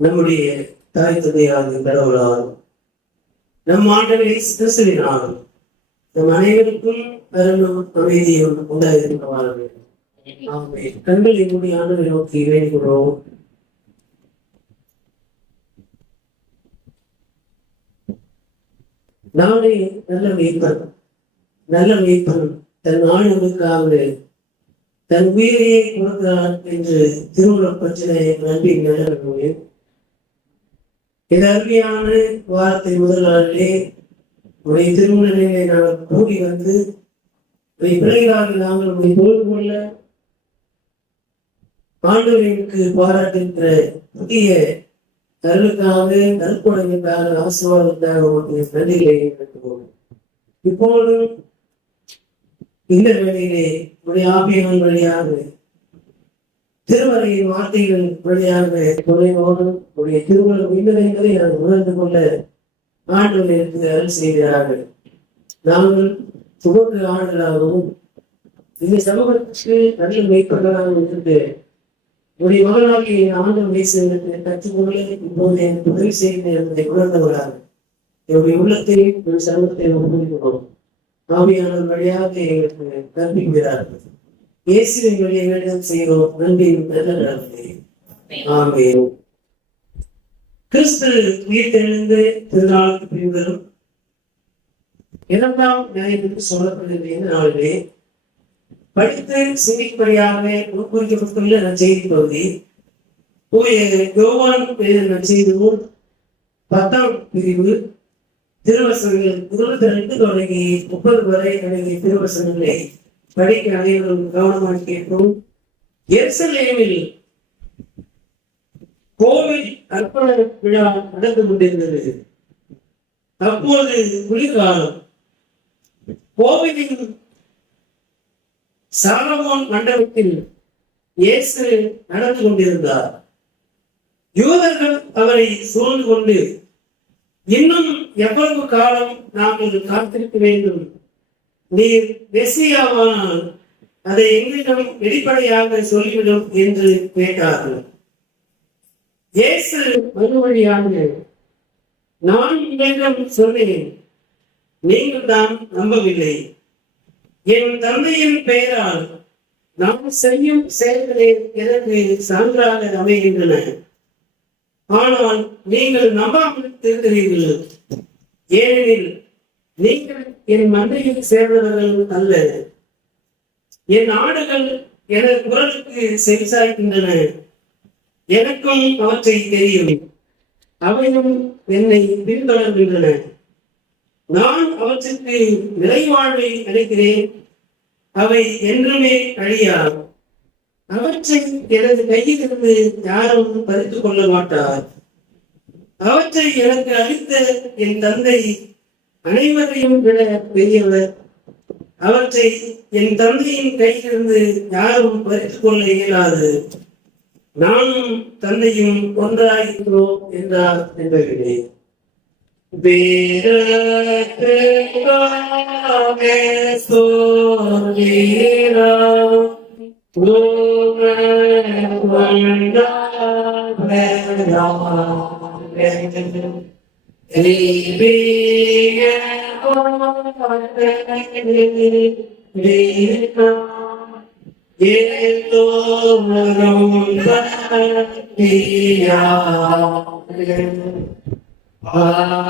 நம்முடைய தாய் தந்தையாக கடவுளால் நம் ஆண்டவர் இயேசு கிறிஸ்துவினால் நம் அனைவருக்கும் அருளும் அமைதியும் உண்டாயிருக்கிறார்கள். ஆமென். கண்களை மூடி ஆண்டவரை நோக்கி வேண்டுகிறோம். நானே நல்ல மேய்ப்பன் தன் ஆளுநருக்காக தன் உயிரையே கொடுக்கிறார் என்று திருமண பிரச்சனை நம்பின் நிலவரவே இது அருமையான வார்த்தை. முதல் நாளிலே உடைய திருமண நிலையை நாங்கள் கூடி வந்து பிள்ளைகளாக நாங்கள் உடைய தோல் கொள்ள ஆண்டவருக்கு பாராட்டுகின்ற புதிய அருளுக்காக நற்கொடைக்காக ஆசீர்வாதத்தாக உங்களுக்கு நன்றிகளை நடத்துவோம். இப்பொழுதும் இந்த வேளையிலே உடைய ஆவியான் வழியாக திருமறையின் வார்த்தைகள் வழியாக துணையோடு உடைய திருமணம் என்பதை நாங்கள் உணர்ந்து கொள்ள ஆண்டவருக்கு அருள் செய்கிறார்கள். நாங்கள் துவக்க ஆண்டுகளாகவும் இந்த சமூகத்துக்கு நல்ல மேற்கொள்ளலாம் என்று உடைய மகனாகிய ஆண்டவர் பேசுவதற்கு கற்றுக்கொள்ள இப்போது எனக்கு உதவி செய்கிறேன் என்பதை உணர்ந்தவராக என்னுடைய உள்ளத்தை ஒரு சமூகத்தை உணர்கிறோம். ஆவியானவர் வழியாக எங்களுக்கு கற்பிக்கிறார்கள். இயேசுவின் வழியை வேடம் செய்கிறோம். நன்றி நல்ல நடந்தே. ஆமென். கிறிஸ்து உயிர்த்தெழுந்து திருநாளுக்கு பின்வரும் 2ஆம் ஞாயிறு சொல்லப்படுகின்ற இந்த நாளிலே படித்து சிந்திக்கும்படியாக உட்குறிக்கப்பட்டுள்ள நற்செய்தி பகுதி யோவான் நற்செய்தி நூல் 10ஆம் பிரிவு திருவசனங்கள் 22 தொடங்கி 30 வரை அடங்கிய திருவசனங்களை படிக்க அனைவரும் கவனமாக கேட்கும். எருசலேமில் கோவில் அர்ப்பண விழா நடந்து கொண்டிருந்தது. அப்போது குளிர்காலம். கோவிலின் சாலமோன் மண்டபத்தில் இயேசு நடந்து கொண்டிருந்தார். யூதர்கள் அவரை சூழ்ந்து கொண்டு, இன்னும் எவ்வளவு காலம் நாங்கள் காத்திருக்க வேண்டும்? நீர் மெசியாவானால் அதை எங்களிடம் வெளிப்படையாக சொல்லிவிடும் என்று கேட்டார்கள். இயேசு மறுமொழியாக, நான் உங்களிடம் சொன்னேன், நீங்கள் தான் நம்பவில்லை. என் தந்தையின் பெயரால் நான் செய்யும் செயல்களே எனக்கு சான்றாக அமைகின்றன. ஆனால் நீங்கள் நம்பாமல் இருக்கிறீர்கள். ஏனெனில் நீங்கள் என் மந்தையில் சேர்ந்தவர்கள் அல்ல. என் ஆடுகள் எனது குரலுக்கு செவிசாய்க்கின்றன. எனக்கும் அவற்றை தெரியும். அவையும் என்னை பின்தொடர்கின்றன. நான் அவற்றுக்கு நிறைவாழ்வை அளிக்கிறேன். அவை என்றுமே அழியாது. அவற்றை எனது கையிலிருந்து யாரும் பறித்துக் கொள்ள மாட்டார். அவற்றை எனக்கு அளித்த என் தந்தை அனைவரையும் விட பெரியவர். அவற்றை என் தந்தையின் கையிலிருந்து யாரும் பறித்துக் கொள்ள இயலாது. நானும் தந்தையும் ஒன்றாகிறோம் என்றார் என்பவர்களே.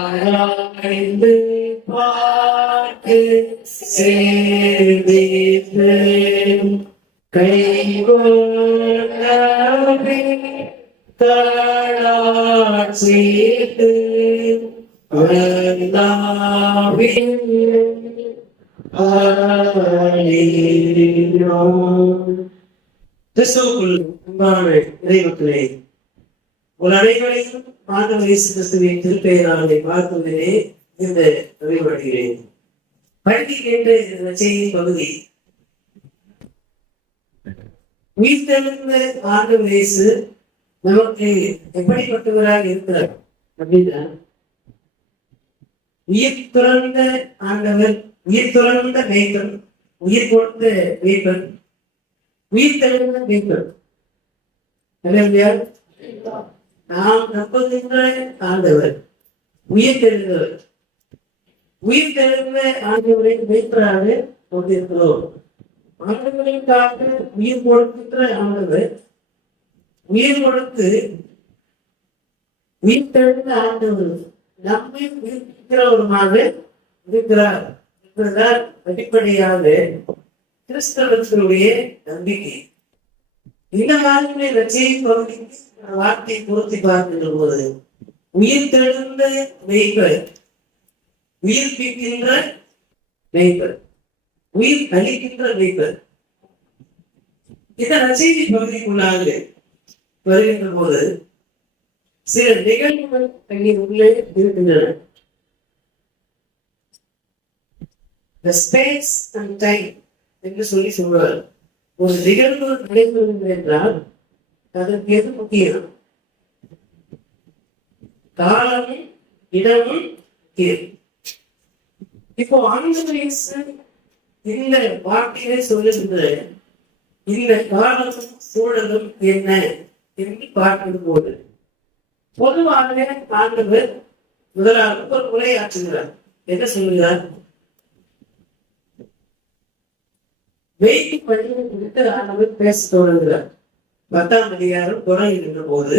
ஆராய்ந்து பார்த்து சேர்ந்தேன் கைகொள்ளவே தளாட்சித்து கிறிஸ்துவுக்குள் அன்பான இறைமக்களே, உங்கள் அனைவரையும் ஆண்டவர் இயேசு கிறிஸ்துவின் திருப்பெயராலே பார்த்துள்ளே இந்த அறிவுறுகிறேன். படிக்கின்ற இந்த செய்தி பகுதி உயிர்த்தெழுந்த ஆண்டவர் இயேசு நமக்கு எப்படிப்பட்டவராக இருக்கிறார் அப்படின்னா, உயிர் துறந்த ஆண்டவர், உயிர் துறந்த மேய்ப்பன், உயிர் கொடுத்த மேய்ப்பன், உயிர் தெழுந்த மேய்ப்பன். நாம் நம்புகின்ற ஆண்டவர் உயிர் தெழுந்தவர். உயிர் தெழுந்த ஆண்டவரை மெய்ப்பராக கொண்டிருக்கிறோம். ஆண்டவர்களுக்காக உயிர் கொடுக்கின்ற ஆண்டவர் உயிர் கொடுத்து உயிர் தெழுந்த ஆண்டவர் நம்மை உயிர்ப்பிக்கிறவருமாக இருக்கிறார் என்பதுதான் அடிப்படையாக கிறிஸ்தவர்களுடைய நம்பிக்கை. இந்த மாதிரி ரட்சியை பகுதிக்கு வார்த்தை பொருத்தி பார்க்கின்ற போது உயிர் தெழுந்த மெய்ப்பர், உயிர்ப்பிக்கின்ற மெய்ப்பர், உயிர் அளிக்கின்ற மெய்ப்பர், இந்த ரட்சியை பகுதிக்குள்ளாக வருகின்ற போது சில நிகழ்வுகள் அங்கே உள்ளே இருக்கின்றன. The space and time என்று சொல்லி சொல்வார். ஒரு நிகழ்வு நடைபெறுகிறது என்றால் அதற்கு எது முக்கியம்? காலமும் இடமும் முக்கியம். இப்போ ஆங்கிலேயர் இந்த வார்த்தையை சொல்லுகின்ற இந்த காலமும் சூழலும் என்ன என்று பார்க்கும் போது பொதுவாகவே ஆண்டவர் முதலாவது ஒரு உரையாற்றுகிறார். என்ன சொல்கிறார்? வெயிட்டி பணியை குறித்து ஆண்டவர் பேச தொடங்குகிறார். 10ஆம் அதிகாரம் தொடங்குகின்ற போது,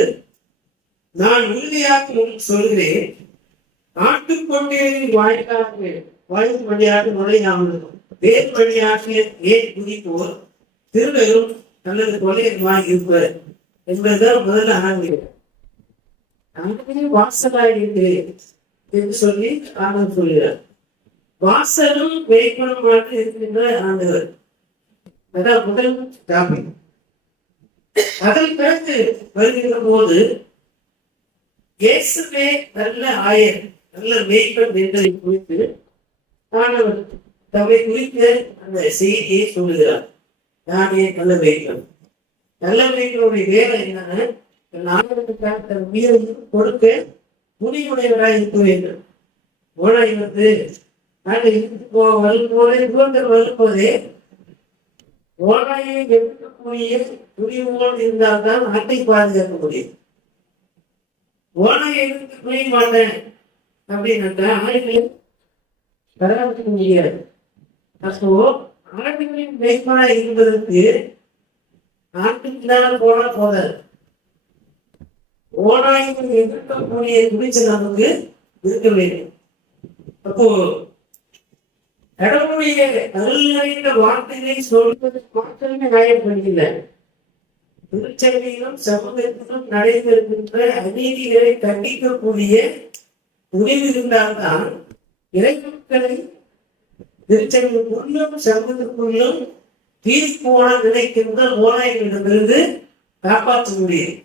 நான் உறுதியாக சொல்கிறேன், ஆட்டுக்கொட்டையின் வாய்ப்பு வழியாக நுழையாமல் வேறு வழியாக ஏன் குதிப்போர் திருவரும் அல்லது கொள்ளையருமாய் இருப்பர் என்பதுதான் முதல்ல ஆரம்பிக்கிறார். வாசலாக இருக்கிறேன் என்று சொல்லி ஆண்டவர் சொல்கிறார். வாசலும் வேய்ப்பனமாக இருக்கின்ற ஆண்டவர், அதான் முதல் டாபிக். அதன் பிறகு வருகின்ற போது இயேசுவே நல்ல ஆயர், நல்ல மேய்ப்பன் என்பதை குறித்து ஆண்டவர் தம்மை குறித்த அந்த செய்தியை சொல்லுகிறார். நானே நல்ல மேய்ப்பன். நல்ல மேய்ப்பனுடைய வேலை என்னன்னா, நாங்களுக்காக உயிரை கொடுக்க முடிவுடையவராக இருக்க வேண்டும். ஓனாய் வந்து வரும்போதே ஓனாயை எடுக்கக்கூடிய துணிவோடு இருந்தால்தான் நாட்டை பாதுகாக்க முடியும். ஓனாயை எடுத்து துணிய மாட்டேன் அப்படின்னாக்கா ஆணைகளையும் பராமரிக்க முடியாது. அப்போ ஆணைகளின் மேய்ப்பனாக இருப்பதற்கு நாட்டுக்கு போனா போதாது. ஓனாய்கள் எதிர்க்கக்கூடிய துணிச்சல் நமக்கு இருக்க வேண்டும். அப்போ கடவுளுடைய அருள்நிறைந்த வார்த்தைகளை சொல்வது மாற்றமே நியாயப்படுகின்ற திருச்சபையிலும் சமூகத்திலும் நடைபெறுகின்ற அநீதிகளை கண்டிக்கக்கூடிய முடிவு இருந்தால்தான் இறைமக்களை திருச்சபைக்குள்ளும் சமூகத்துக்குள்ளும் தீர்ப்போட நினைக்கின்ற ஓனாய்களிடமிருந்து காப்பாற்ற முடியும்.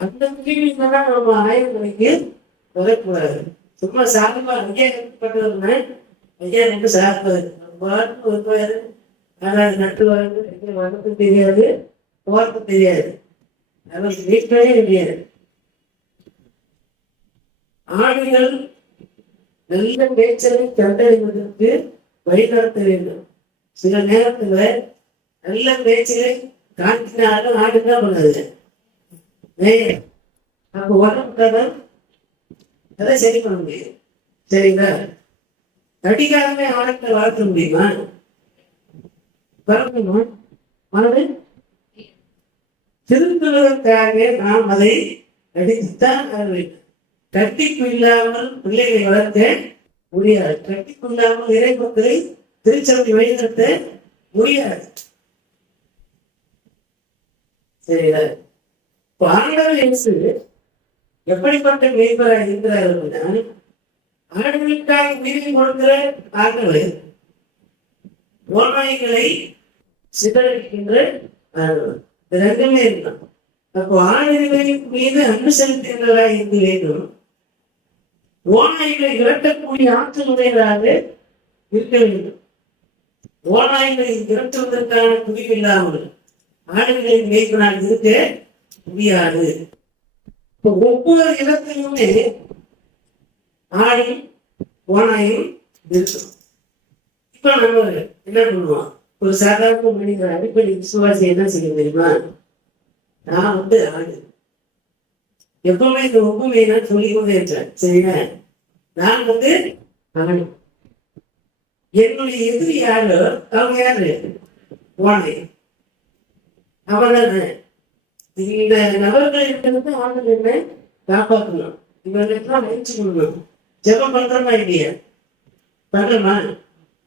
அந்த முடிவுதான் நம்ம ஆய்வுகளுக்கு வரக்கூடாது. சும்மா சார்பா ஐயா பண்றதுன்னா ஐயா ரொம்ப சார்பாரு வருவாரு, ஆனால் நட்டுவாரு, வளர்ப்பு தெரியாது, போர்ப்பு தெரியாது, நமக்கு வீட்டவே தெரியாது. ஆடுகள் நல்ல மேய்ச்சலை கண்டறிவதற்கு வழிநடத்த வேண்டும். சில நேரத்துல நல்ல மேய்ச்சலை காட்டினாலும் ஆடுதான் பண்ணாது. அப்ப உடம்புக்காக அதை சரி பண்ண முடியும். சரிங்களா? கடிகாரமே ஆடத்தை வளர்க்க முடியுமா? வளர்க்கணுமா? மனது திருத்துவதற்காக நாம் அதை அடித்துத்தான் வேண்டும். கட்டிப்பு இல்லாமல் பிள்ளைகளை வளர்க்க முடியாது. கட்டிப்பு இல்லாமல் இறை மக்களை திருச்சபை வழிநடத்த முடியாது. சரிங்களா? ஆண்டவர் இயேசு எப்படிப்பட்ட மேய்ப்பராக இருக்கிறார் அப்படின்னா, ஆடுகளுக்காக உயிரை கொடுக்கிற ஆண்டவர் ஓநாய்களை சிதறடிக்கின்ற ஆண்டவர். ரெண்டுமே இருந்தான். அப்போ ஆடுகளின் மீது அன்பு செலுத்துகின்றவராக இருக்க வேண்டும். ஓநாய்களை விரட்டக்கூடிய ஆற்றலுடையவராக இருக்க வேண்டும். ஓநாய்களை விரட்டுவதற்கான துணிவில்லாமல் ஆடுகளின் மேய்ப்பனாக இருக்க முடியாது. ஒவ்வொரு இடத்திலுமே ஆடும் ஓனாயும் இருக்கும். இப்ப நம்ம என்ன பண்ணுவோம்? ஒரு சாதாரண மனிதர் அடிப்படை விசுவாசி என்ன செய்ய தெரியுமா? நான் ஆடு, எப்பவுமே இந்த ஒப்புமையை நான் சொல்லிக் கொண்டே இருக்கிறேன். சரிங்களா? நான் அவன் என்னுடைய எதிரி யாரோ அவங்க யாரு? ஓனை. அவன் இந்த நபர்களிடமிருந்து ஆண்டு என்ன காப்பாற்றணும். இவர்களுக்கெல்லாம் முயற்சி பண்ணணும். ஜெபம் பண்றோமா இல்லையா? பண்றோமா?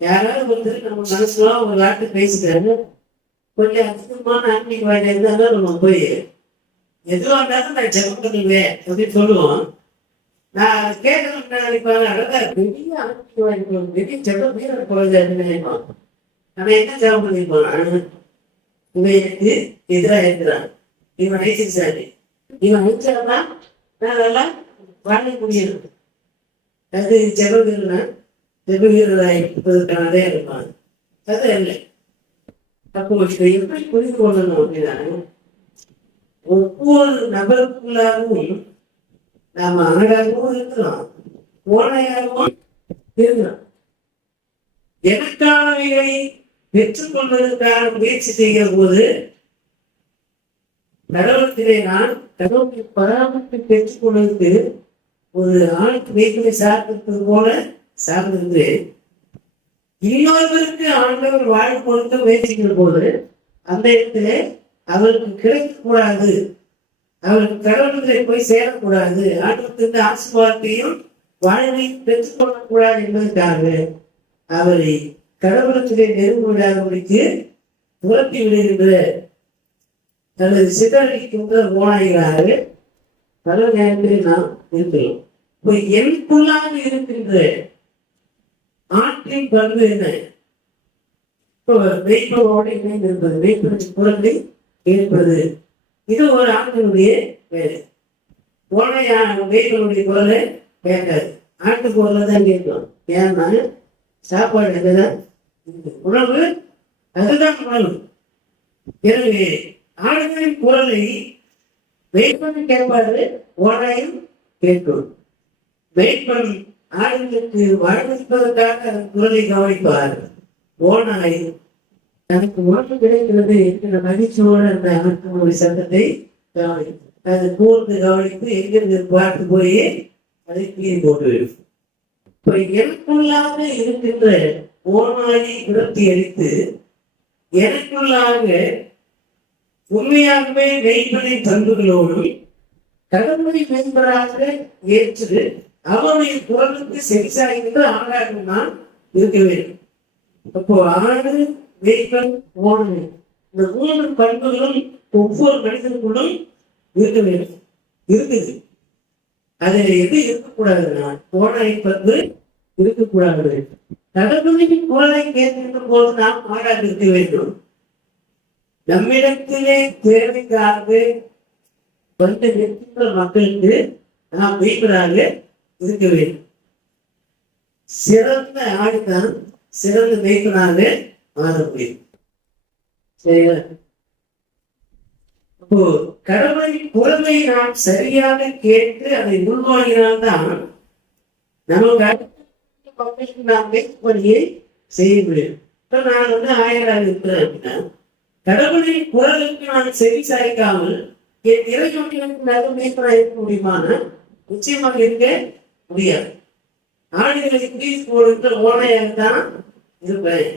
யாராவது நம்ம மனசுலாம் ஒரு வார்த்தை பேசிட்டாரு, கொஞ்சம் அதிகமான ஆன்மீக வாயில இருந்தாலும் நம்ம போய் எதுவாக இருந்தாலும் நான் ஜெபம் பண்ணுவேன் அப்படின்னு சொல்லுவோம். நான் கேட்கணும் நினைப்பாங்க, அழகா பெரிய ஆன்மீக வாய்ப்பு பெரிய ஜெபம் வீரர் போகுதுன்னு நினைப்பான். அவன் என்ன ஜெபம் பண்ணிருப்பான்? இவன் எனக்கு எதிராக இருக்கிறான், இவன் ஐசிச்சாரு, இவன் அழிச்சாதான் நான் நல்லா வாழ முடியும். அது ஜெப வீரனா ஜெப வீரராக இருப்பதற்கானதே இருப்பான். அது இல்லை. அப்போ எப்படி புரிந்து கொள்ளணும் அப்படின்னா, ஒவ்வொரு நபருக்குள்ளாகவும் நாம அழகாகவும் இருக்கலாம், ஓனையாகவும் இருக்கலாம். எனக்கானவைகளை பெற்றுக் கொள்வதற்கான முயற்சி செய்கிற போது கடவுளத்திலே நான் கடவுளை பராமரித்து பெற்றுக் கொள்வதற்கு ஒரு ஆணுக்கு வேதனை சார்ந்திருப்பது போல சார்ந்திருந்து இன்னொருவருக்கு ஆண்டவர் வாழ்வு கொடுக்க முயற்சிக்கிற போது அந்த இடத்துல அவருக்கு கிடைக்கக்கூடாது, அவருக்கு கடவுளத்திலே போய் சேரக்கூடாது, ஆண்டவத்திலிருந்து ஆசீர்வாதத்தையும் வாழ்வையும் பெற்றுக் கொள்ளக்கூடாது என்பதற்காக அவரை கடவுளத்திலே நெருங்க விடாதபடிக்கு துரத்தி விடுகின்ற அல்லது சிதறடிக்கின்ற ஓநாய்களாக பல நேரங்களில் நாம் இருக்கிறோம். இப்போ எனக்குள்ளாக இருக்கின்ற ஆற்றின் பண்பு என்ன? இப்போ வேட்போடு இணைந்திருப்பது, வேட்பின் குரலை கேட்பது, இது ஒரு ஆட்டினுடைய வேலை. ஓனையான வேட்பனுடைய குரலை கேட்காது, ஆட்டு குரலை தான் கேட்கும். ஏன்னா சாப்பாடு அதுதான் உணவு, அதுதான் உணவு. எனவே ஆடுகளின் குரலை வேட்பன் கேட்பாரு, ஓனையும் கேட்கும். வேட்பன் ஆடுகளுக்கு வாழ்விப்பதற்காக அதன் குரலை கவனிப்பார். ஓனாய் தனக்கு உணவு கிடைக்கிறது என்கிற மகிழ்ச்சியோடு அந்த அமைப்பினுடைய சட்டத்தை கவனிக்கும். அது கூர்ந்து கவனித்து எங்கிருந்து பார்த்து போய் அதை கீழே போட்டு. இப்ப எனக்குள்ளாக இருக்கின்ற ஓனாயை விரட்டி அடித்து எனக்குள்ளாக உண்மையாகவே மெய்ப்பனை பண்புகளோடும் கடவுளை மெய்ப்பராக ஏற்று அவனுடைய குரலுக்கு செவிசாய்கின்ற ஆளாக நான் இருக்க வேண்டும். அப்போ ஆடு, மெய்ப்பன், ஓனை, இந்த 3 பண்புகளும் ஒவ்வொரு மனிதனுக்குள்ளும் இருக்க வேண்டும். இருக்குது. அதில் எது இருக்கக்கூடாதுன்னா ஓனை பண்பு இருக்கக்கூடாது. கடவுளின் குரலை கேட்கின்ற போது நாம் ஆடாக இருக்க வேண்டும். நம்மிடத்திலே தேவைக்காக வந்து நிற்கின்ற மக்களுக்கு நாம் மெய்ப்பராக இருக்க வேண்டும். சிறந்த ஆடுதான் சிறந்த மெய்ப்பனாக மாற முடியும். சரியா? அப்போ கடவுளின் குரலை நாம் சரியாக கேட்டு அதை உள்வாங்கினால்தான் நமக்கு நாம் பணியை செய்ய முடியும். இப்ப நான் 1000 இருக்கிறேன் அப்படின்னா கடவுளின் குரலுக்கு நான் செவி சாய்க்காமல் என் இறைவனுக்கு மெய்ப்பனாக இருக்க முடியுமானா நிச்சயமாக இருக்க முடியாது. ஆடுகளை குடித்து போடுகின்ற ஓனையாகத்தான் இருப்பேன்.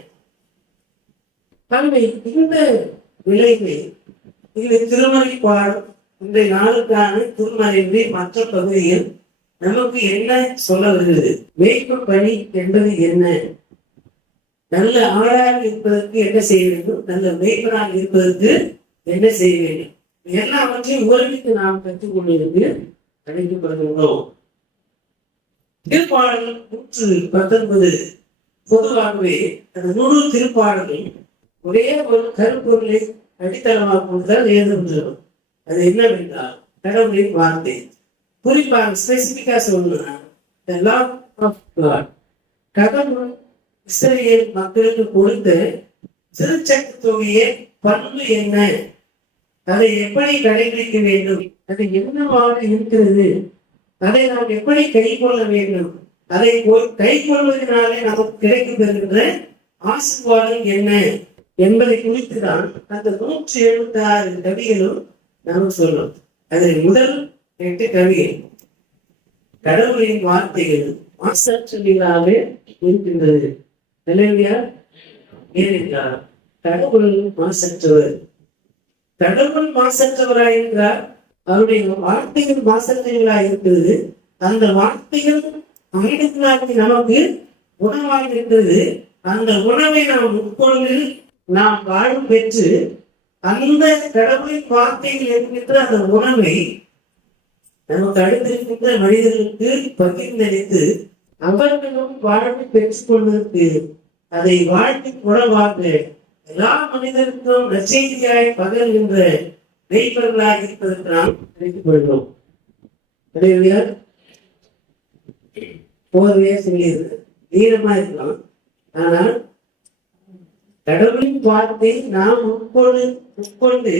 இந்த விளைவை இது திருமறை பாடம் இன்றைய நாளுக்கான திருமறையிலே மற்ற பகுதியில் நமக்கு என்ன சொல்ல வருகிறது? மேய்ப்பு பணி என்பது என்ன? நல்ல ஆளாக இருப்பதற்கு என்ன செய்ய வேண்டும்? நல்ல மேய்ப்பனாக இருப்பதற்கு என்ன செய்ய வேண்டும்? எல்லாவற்றையும் ஒருமித்து நாம் கற்றுக்கொண்டிருக்கு அழைக்கப்படுகின்றோம். திருப்பாடல் 119 பொதுவாகவே அந்த 100 திருப்பாடல்கள் ஒரே ஒரு கருப்பொருளை அடித்தளமாக கொண்டுதான் எழுதப்பட்டிருக்கும். அது என்னவென்றால் கடவுளின் வார்த்தை. குறிப்பாக ஸ்பெசிபிக்கா சொல்லணும்னா the law of God. கடவுள் இஸ்ரவேல் மக்களுக்கு கொடுத்த திருச்சட்ட தொகையை பண்பு என்ன, அதை எப்படி கடைபிடிக்க வேண்டும், அது என்னவாக இருக்கிறது, அதை நாம் எப்படி கை கொள்ள வேண்டும், அதை கை கொள்வதனாலே நமக்கு கிடைக்கப்பெறுகின்ற ஆசீர்வாதம் என்ன என்பதை குறித்துதான் அந்த 176 கவிகளும் நாம் சொல்லும். அதில் முதல் எட்டு கவி கடவுளின் வார்த்தைகள் மாசற்றலாக இருக்கின்றது. நிலையா ஏனென்றால் கடவுள் மாசற்றவர். கடவுள் மாசற்றவராயிருக்கிறார். அவருடைய வார்த்தைகள் மாசற்றவர்களாக இருக்கிறது. அந்த வார்த்தைகள் மனிதர்களாக நமக்கு உணவாக இருக்கிறது. அந்த உணவை நாம் உட்கொண்டு நாம் வாழ்வு பெற்று அந்த கடவுளின் வார்த்தைகள் என்கின்ற அந்த உணவை நமக்கு அடுத்திருக்கின்ற மனிதர்களுக்கு பகிர்ந்தளித்து அவர்களும் வாழ்வை பெற்றுக் கொள்வதற்கு அதை வாழ்வின் உணவாக எல்லா மனிதருக்கும் நற்செய்தியாய் பகர்கின்ற மெய்ப்பொருளாக இருப்பதற்கு நாம் நினைத்துக் கொள்வோம். போதவே சொல்லியது வீரமா இருக்கலாம். ஆனால் கடவுளின் வார்த்தை நாம் உட்கொண்டு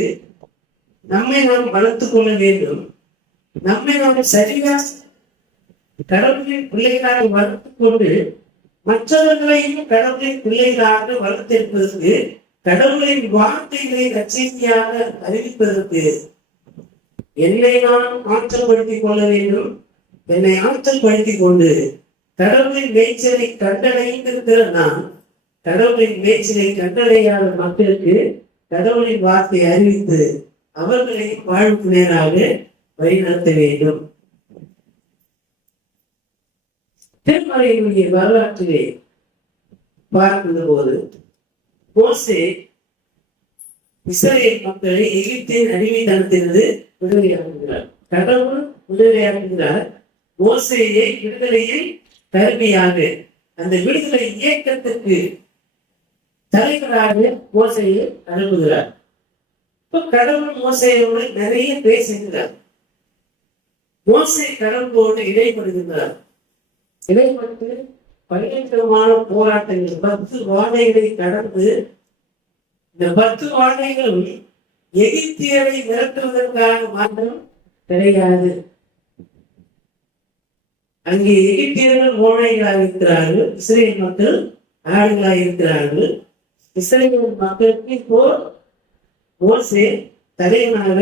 நம்மை நாம் வளர்த்துக் கொள்ள வேண்டும். நம்மை நாம் சரியா கடவுளின் பிள்ளைகளாக வளர்த்துக் கொண்டு மற்றவர்களையும் கடவுளின் பிள்ளைகளாக வளர்த்திருப்பதற்கு கடவுளின் வார்த்தைகளை நற்செய்தியாக அறிவிப்பதற்கு என்னை நான் ஆற்றல்படுத்திக் கொள்ள வேண்டும். என்னை ஆற்றல்படுத்திக் கொண்டு கடவுளின் மேய்ச்சலை கண்டடைந்திருக்கிற நான் கடவுளின் மேய்ச்சலை கண்டடையாத மக்களுக்கு கடவுளின் வார்த்தையை அறிவித்து அவர்களை வாழ்வுக்கு நேராக வழிநடத்த வேண்டும். திருமறையினுடைய வரலாற்றிலே பார்க்கின்ற போது மோசே இஸ்ரவேல் மக்களை எகிப்தின் அடிமைத்தனத்திலிருந்து விடுதலையாக்குகிறார். கடவுள் விடுதலையாக்குகிறார். மோசேயை விடுதலையில் கருமையாக அந்த விடுதலை இயக்கத்திற்கு தலைவராக மோசையை அனுப்புகிறார். இப்ப கடவுள் மோசையோடு நிறைய பேசுகிறார். மோசை கடவுளோடு இடைப்படுகிறார். இடைப்பட்டு பயங்கரமான போராட்டங்கள் 10 வாதைகளை கடந்து இந்த 10 வாதைகளும் எகிப்தியரை விரட்டுவதற்காக மாத்திரம் கிடையாது. அங்கே எகிப்தியர்கள் ஓனைகளாக இருக்கிறார்கள். இஸ்ரேல் மக்கள் ஆடுகளாக இருக்கிறார்கள். இஸ்ரேல் மக்களுக்கு இப்போ மோசே தலைவனாக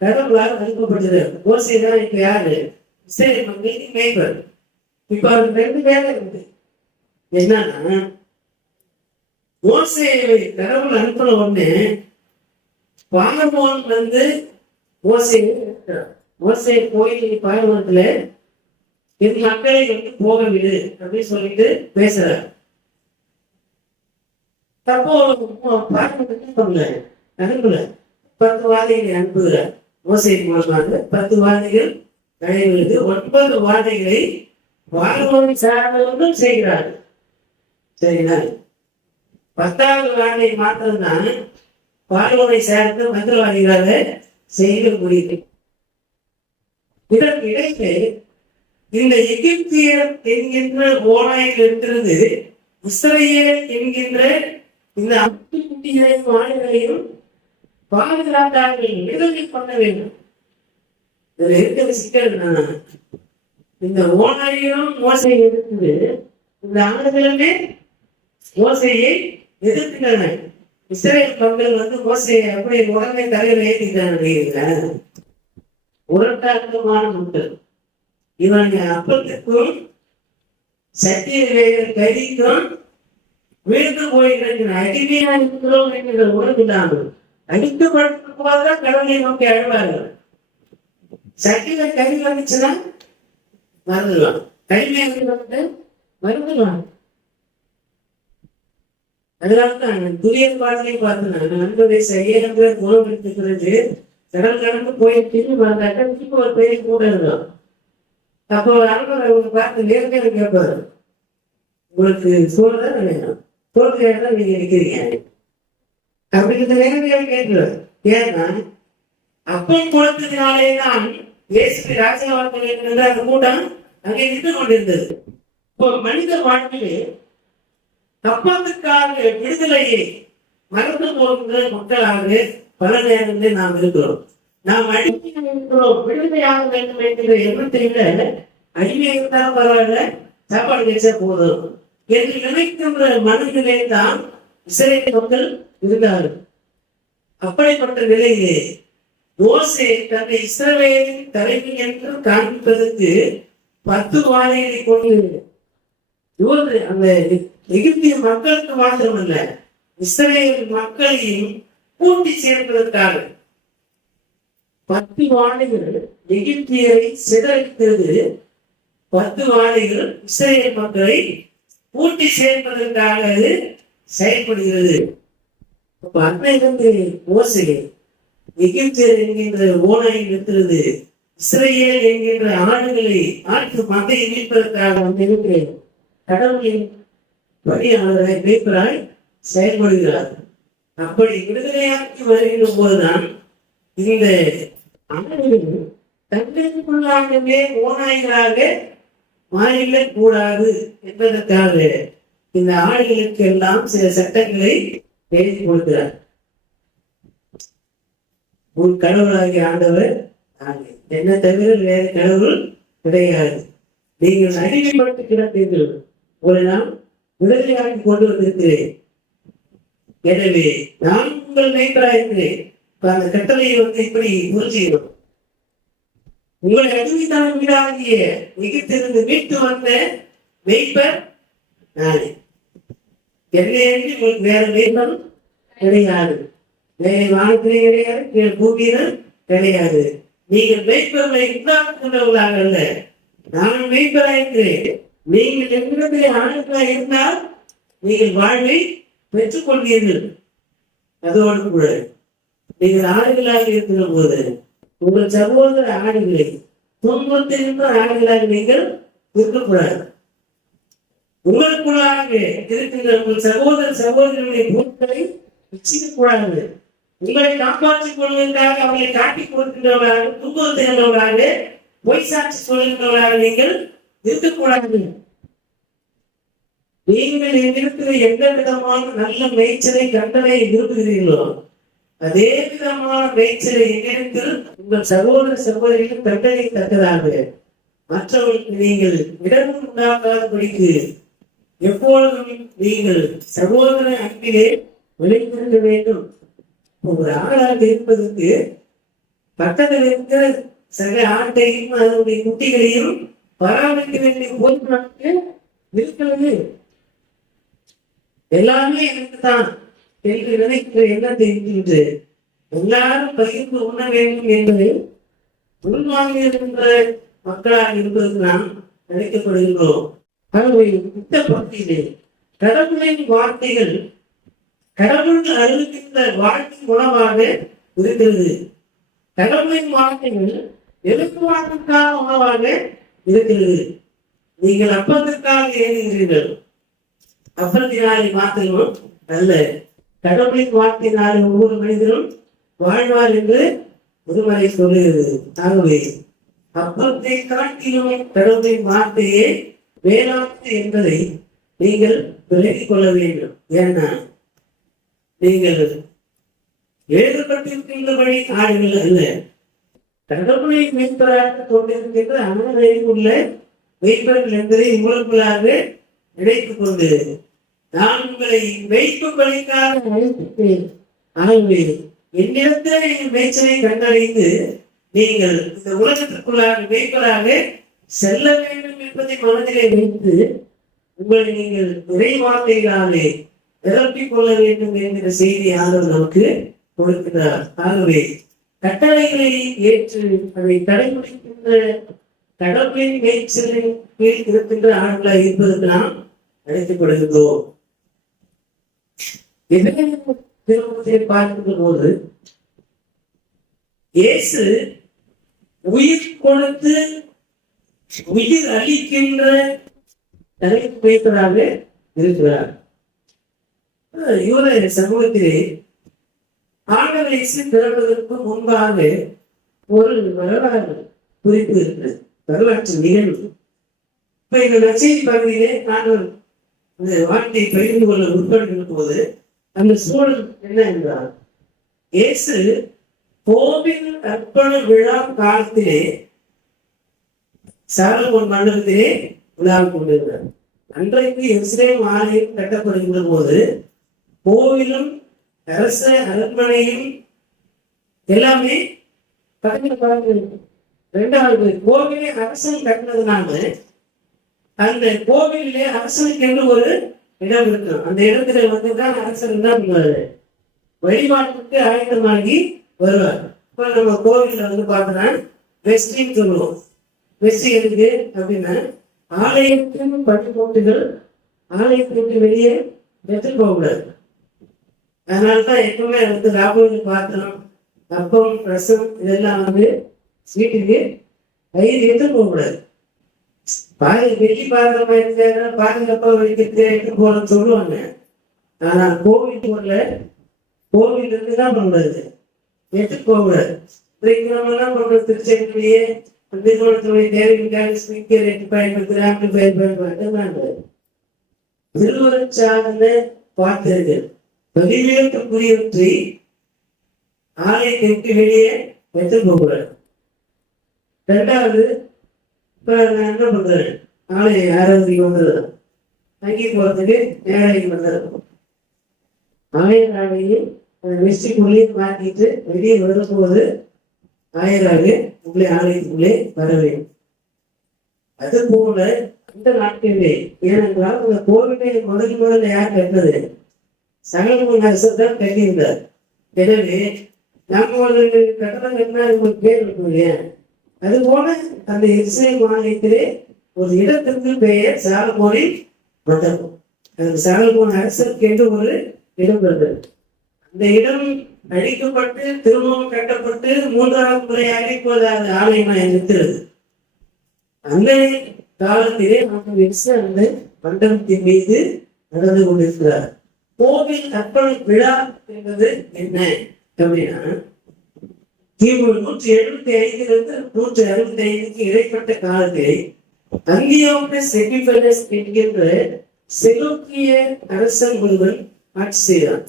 கடவுளால் அனுப்பப்படுகிறார். மோசே தான் இப்ப யாரு? இஸ்ரேல் மக்களுக்கு மேய்ப்பர். இப்ப அவருக்கு 2 வேலை இருக்கு. என்னன்னா மோசேயை கடவுள் அனுப்பின உடனே பார்வோன் வந்து மோசே போய் பார்வோனத்துல என் மக்களை வந்து போக விடு அப்படின்னு சொல்லிட்டு பேசுறார். அப்போ அனுப்பல 10 வாதைகளை அனுப்புகிறார். மோசை மூலமாக 10 வாதைகள் நடைபெறுது. 9 வாதைகளை பார்வோனை சார்ந்தவர்களும் செய்கிறார்கள். சரிங்களா? 10வது வாதை மாத்திரம்தான் பார்வோனை சார்ந்த மந்திரவாதிகளாக செய்ய முடியுது. இதற்கு இடையே இந்த எகிப்தியர் என்கின்ற ஓனாயில் இருக்கிறது இஸ்ரேல் என்கின்ற இந்த அட்டுக்குட்டிகளையும் ஆடுகளையும் பாதுகாத்தார்கள் விடுதலை பண்ண வேண்டும். இதுல இருக்கிற சிக்கல் என்னன்னா இந்த ஓனாயிலும் மோசையை எதிர்த்து இந்த ஆடுகளுமே மோசையை எதிர்த்துட்டாங்க. இஸ்ரேல் மக்கள் வந்து மோசையை அப்படி உடனே தலைவர் ஏற்றிட்டாங்க. உரட்டாக்கமான மக்கள் இவங்க அப்பத்துக்கும் சத்திய கதிக்கும் வீழ்ந்து போயிருக்கிற அடிமையா இருக்கிறோம் என்கிற உணர்வில்லாமல் அடிக்கப்பட்ட போதுதான் கடவுளை நோக்கி அழுவார்கள். சத்திய கதி வந்துச்சுன்னா மறந்துடுவான். கடிமையாக வந்து மறந்துடுவான். அதனால்தான் துரிய பாடலை பார்த்தேன். நண்பரை சரியாக குணப்படுத்துகிறது கடல் கடந்து போய் திரும்பி வந்தாக்க திரும்ப ஒரு பெரிய கூட இருக்கும். அப்போ அவங்க பார்த்து நேர்மையாக கேட்பாரு, உங்களுக்கு சோறு தான் வேணும், சோறு தான் நீங்க இருக்கிறீங்க அப்படிங்கிற நேர்மையாக கேட்கிறார். ஏன்னா அப்பை குளத்தினாலே தான் இயேசு ராஜவாக்கள் என்கிற அந்த கூட்டம் அங்கே நின்று கொண்டிருந்தது. இப்போ மனித வாழ்க்கையிலே அப்பத்துக்காக விடுதலையை மறந்து போகின்ற மக்களாக பல நேரங்களில் நாம் இருக்கிறோம். நாம் அடிமையாக இருக்கிறோம். விடுதலையாக வேண்டும் என்கிற எண்ணத்தை விட அடிமை இருந்தாலும் பரவாயில்ல, சாப்பாடு கிடைச்சா போதும் என்று நினைக்கின்ற மனதிலே தான் இஸ்ரேல் மக்கள் இருந்தார்கள். அப்படிப்பட்ட நிலையிலே மோசே தன்னை இஸ்ரவேலின் தலைமை என்று காண்பிப்பதற்கு 10 வாழைகளை கொண்டு அந்த எகிப்திய மக்களுக்கு மாத்திரமல்ல இஸ்ரவேல் மக்களையும் கூட்டி சேர்ப்பதற்காக 10 வாழைகள் எகிப்தியரை சிதறடித்தது. 10 வாழைகள் இஸ்ரவேல் மக்களை கூட்டி சேர்ப்பதற்காக அது செயல்படுகிறது. அன்னையிலிருந்து மோசே எகிப்தியர் என்கின்ற ஓனாயை நிறுத்துறது, இஸ்ரவேல் என்கின்ற ஆடுகளை ஆட்டு மந்தையை மீட்பதற்காக வந்திருக்கிறேன் கடவுளின் பணியாளராய் மேய்ப்பராய் செயல்படுகிறார். அப்படி விடுதலையாக்கி வருகின்ற போதுதான் இந்த ஆடுகள் தங்களுக்குள்ளாகவே ஓநாய்களாக மாறிவிடக் கூடாது என்பதற்காக இந்த ஆடுகளுக்கு எல்லாம் சில சட்டங்களை எழுதி கொடுக்கிறார். உன் கடவுளாகிய ஆண்டவர் என்ன தவிர வேறு கடவுள் கிடையாது. நீங்கள் அடிமைப்பட்டு கிடந்தீர்கள், ஒரு நாள் விடுதலையாக்கி கொண்டு வந்திருக்கிறேன். எனவே நான் உங்கள் மேய்ப்பராயிருக்கிறேன். அந்த கட்டளையை இப்படி புரிஞ்சுக்கணும். உங்களை அடிமைத்தனம் வீடாகிய எகிப்திலிருந்து மீட்டு வந்த மேய்ப்பர் நானே. என்னை உங்களுக்கு வேற மேய்ப்பன் கிடையாது. வேற வானத்திலே கிடையாது, பூமியிலும் கிடையாது. நீங்கள் மேய்ப்பர்களை உண்டாக்குகின்றவர்களாக அல்ல, நான் மேய்ப்பராயிருக்கிறேன். நீங்கள் எங்களிடத்திலே ஆணுகளாக இருந்தால் நீங்கள் வாழ்வை பெற்றுக் கொள்வீர்கள். அதோடு கூட நீங்கள் ஆடுகளாக இருக்கிற போது உங்கள் சகோதர ஆடுகளை துன்புறுத்துகின்ற ஆடுகளாக நீங்கள் இருக்கக்கூடாது. உங்களுக்குள்ளாக இருக்கின்ற உங்கள் சகோதர சகோதரிகளுடைய பொருட்களை வச்சிக்கக்கூடாது. உங்களை காப்பாற்றிக் கொள்வதற்காக அவர்களை காட்டிக் கொடுக்கின்றவர்களாக, துன்புறுத்துகின்றவர்களாக, பொய் சாட்சி சொல்கின்றவர்களாக நீங்கள் இருக்கக்கூடாது. நீங்கள் என்னிடத்தில் எந்த விதமான நல்ல மேய்ச்சலை கண்டனை விரும்புகிறீர்களோ அதே விதமான மேய்ச்சலை என்னிடத்தில் உங்கள் சகோதர சகோதரிகள் கண்டனை தக்கதாக மற்றவர்களுக்கு நீங்கள் இடமும் உண்டாக்காதபடிக்கு எப்பொழுதும் நீங்கள் சகோதர அன்பிலே விளைந்திருக்க வேண்டும். ஒரு ஆளாக இருப்பதற்கு பக்கத்தில் இருக்கிற சக ஆட்டையும் அதனுடைய குட்டிகளையும் பராமரிக்க வேண்டிய பொறுப்பு இருக்கிறது. எல்லாமே எனக்கு தான் என்று நினைக்கிற எண்ணத்தை இருக்கின்ற எல்லாரும் பகிர்ந்து உண்ண வேண்டும் என்பதை உள்வாங்கியிருக்கின்ற மக்களாக இருப்பதற்கு நாம் அழைக்கப்படுகின்றோம். ஆகவே இந்த பகுதியிலே கடவுளின் வார்த்தைகள் கடவுள் அறிவிக்கின்ற வாழ்க்கை உணவாக இருக்கிறது. கடவுளின் வார்த்தைகள் எழுப்புவாழ்வுக்கான உணவாக இருக்கிறது. நீங்கள் அப்பதற்காக ஏறுகிறீர்கள், அப்பத்தினாலே மாத்திரம் அல்ல, கடவுளின் வார்த்தையினாலே ஒவ்வொரு மனிதரும் வாழ்வார் என்று முதுமலை சொல்லுகிறது. ஆகவே அப்பத்தை காட்டிலும் கடவுளின் வார்த்தையே வேளாண்மை என்பதை நீங்கள் விலகிக் கொள்ள வேண்டும். ஏன்னா நீங்கள் எழுதப்பட்டிருக்கின்றபடி ஆடுகள் அல்ல, கடவுளை மீட்பராக கொண்டிருக்கின்ற அனைவரையும் உள்ள மீட்பர்கள் என்பதை உங்களுக்குள்ளாக நினைத்துக் கொண்டு நான் உங்களை வைப்பு பலிக்காக அழைத்தேன். ஆகவே என்னிடத்தில் மேய்ச்சலை கண்டறிந்து நீங்கள் இந்த உலகத்திற்குள்ளாக மேய்ப்பராக செல்ல வேண்டும் என்பதை மனதிலே வைத்து உங்களை நீங்கள் இறை வார்த்தைகளாலே நிரப்பிக் கொள்ள வேண்டும் என்கிற செய்தி ஆதரவு நமக்கு கொடுக்கிறார். ஆகவே கட்டளைகளை ஏற்று அதை கடைபிடிக்கின்ற கடவுளின் மேய்ச்சலின் கீழ் இருக்கின்ற ஆண்களாக இருப்பதற்கு நாம் அழைக்கப்படுகின்றோம். திருமணத்தை பார்க்கின்ற போது இயேசு உயிர் கொடுத்து உயிர் அளிக்கின்ற தலைமையாக இருக்கிறார். யூத சமூகத்திலே ஆண்டவர் பிறப்பதற்கு முன்பாக ஒரு வரலாறு குறிப்பு இருக்கிறது, வரலாற்று நிகழ்வு. இப்ப இந்த நற்செய்தி பகுதியிலே நாங்கள் இந்த வாழ்க்கையை பகிர்ந்து கொள்ள உட்படுகின்ற போது அந்த சூழல் என்ன என்றால், இயேசு கோவில் அர்ப்பண விழா காலத்திலே சாலமோன் மண்டபத்திலே விழா கொண்டிருந்தார். அன்றைக்கு எருசலேம் ஆலயம் கட்டப்படுகின்ற போது கோவிலும் அரச அரண்மனையும் எல்லாமே பக்கத்துல பாருங்க. ரெண்டாவது, கோவிலை அரசன் கட்டினதுனால அந்த கோவிலே அரசனுக்கு என்று ஒரு இடம் இருக்கும். அந்த இடத்துல வந்துதான் அரசன் என்ன பண்ணுவாரு, வழிபாட்டுக்கு ஆயத்தமாகி வருவார். இப்ப நம்ம கோவில்ல வந்து பார்த்தோம்னா வெஸ்டின்னு சொல்லுவோம். வெஸ்டி எதுக்கு அப்படின்னா, ஆலயத்தின் பட்டுக்கோட்டுகள் ஆலயத்திற்கு வெளியே எடுத்துட்டு போகக்கூடாது. அதனாலதான் எப்பவுமே வந்து ராபோஜி பாத்திரம், அப்பம், ரசம் இதெல்லாம் வந்து வீட்டுக்கு வயிறு எடுத்து போகக்கூடாது. வெள்ளி பாத்திரமா இருந்தா பாதுகாப்பா வைக்கிறது எடுத்து போறோம்னு சொல்லுவாங்க. ஆனா கோவில் போல கோவில் இருந்து தான் பண்றது, எடுத்து போகக்கூடாது. நம்ம என்ன பண்றது, திருச்செங்கோட்டையே தேவைக்காக ஸ்பீக்கர் எடுத்து பயன்படுத்துறாங்க, பயன்படுத்துறாங்க. திருவருட்சாதன பார்த்தீர்கள் பதிவேற்கக்கூடியவற்றை ஆலயத்திற்கு வெளியே எடுத்து போகக்கூடாது. ரெண்டாவது, இப்ப நான் என்ன பண்றேன், ஆலய ஆராதனைக்கு வந்துடுறேன், அங்கே போறதுக்கு நேரம் வந்துடுறேன். ஆயராகையை வெஸ்டிக்குள்ளே மாற்றிட்டு வெளியே வரும்போது ஆயராக உள்ளே ஆலயத்துக்குள்ளே வர வேண்டும். அது போல அந்த நாட்களிலே, ஏனென்றால் அந்த கோவிலை முதல்ல யார் கட்டினது, சகலமுன் அரசர் தான் கட்டியிருந்தார். எனவே நம்ம ஒரு கட்டணம் கட்டினா உங்களுக்கு பேர் இருக்கும் இல்லையா, அது போல அந்த இஸ்ரேல் மாநிலத்திலே ஒரு இடத்திற்கு பெயர் சாலமோனின் மண்டபம். அந்த சாலமோன் அரசருக்கு என்று ஒரு இடம் இருந்தது. அந்த இடம் அழிக்கப்பட்டு திரும்பவும் கட்டப்பட்டு 3வது முறையாக இப்போது அது ஆலயமாக இருக்கிறது. அந்த காலத்திலே அந்த மண்டபத்தின் மீது நடந்து கொண்டிருக்கிறார். கோவில் கற்பனை விழா என்பது என்ன அப்படின்னா, கிமு 175 165 இடைப்பட்ட காலத்திலே அந்தியோகஸ் எபிபனஸ் என்கின்ற செலூக்கிய அரசன் ஒருவன் ஆட்சி செய்தான்.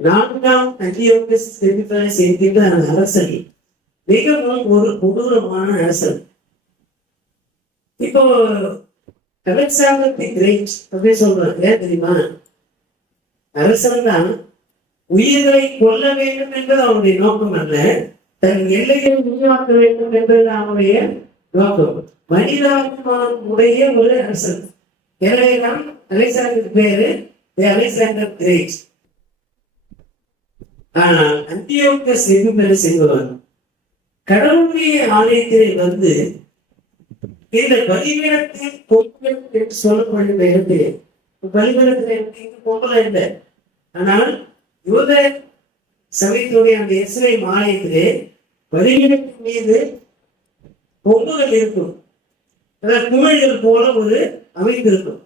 4ஆம் அந்தியோகஸ் எபிபனஸ் என்கின்ற அந்த அரசன் மிகவும் ஒரு கொடூரமான அரசன். இப்போ அலெக்சாண்டர் தி கிரேட் அப்படின்னு சொல்றாங்க. ஏன் தெரியுமா, அரசன் தான் உயிர்களை கொல்ல வேண்டும் என்பது அவனுடைய நோக்கம் அல்ல, தன் எல்லையை உருவாக்க வேண்டும் என்பது அவனுடைய நோக்கம். மனிதாபிமானுடைய ஒரு அரசன். எனவேதான் அலெக்சாண்டர் பேரு அலெக்சாண்டர் கிரேட். ஆனால் அந்தியோகஸ் எபிபனஸ் என்பவன் கடவுளுடைய ஆலயத்திலே வந்து இந்த பலிபீடத்தின் பொங்கல் என்று சொல்லப்படுகிற இடத்திலே, பலிபீடத்தில் பொங்கல் இல்லை, ஆனால் யூத சமயத்துடைய அந்த இஸ்ரேல் ஆலயத்திலே பலிபீடத்தின் மீது பொங்கல் இருக்கும். அதாவது குமிழ்கள் போல ஒரு அமைந்திருக்கும்.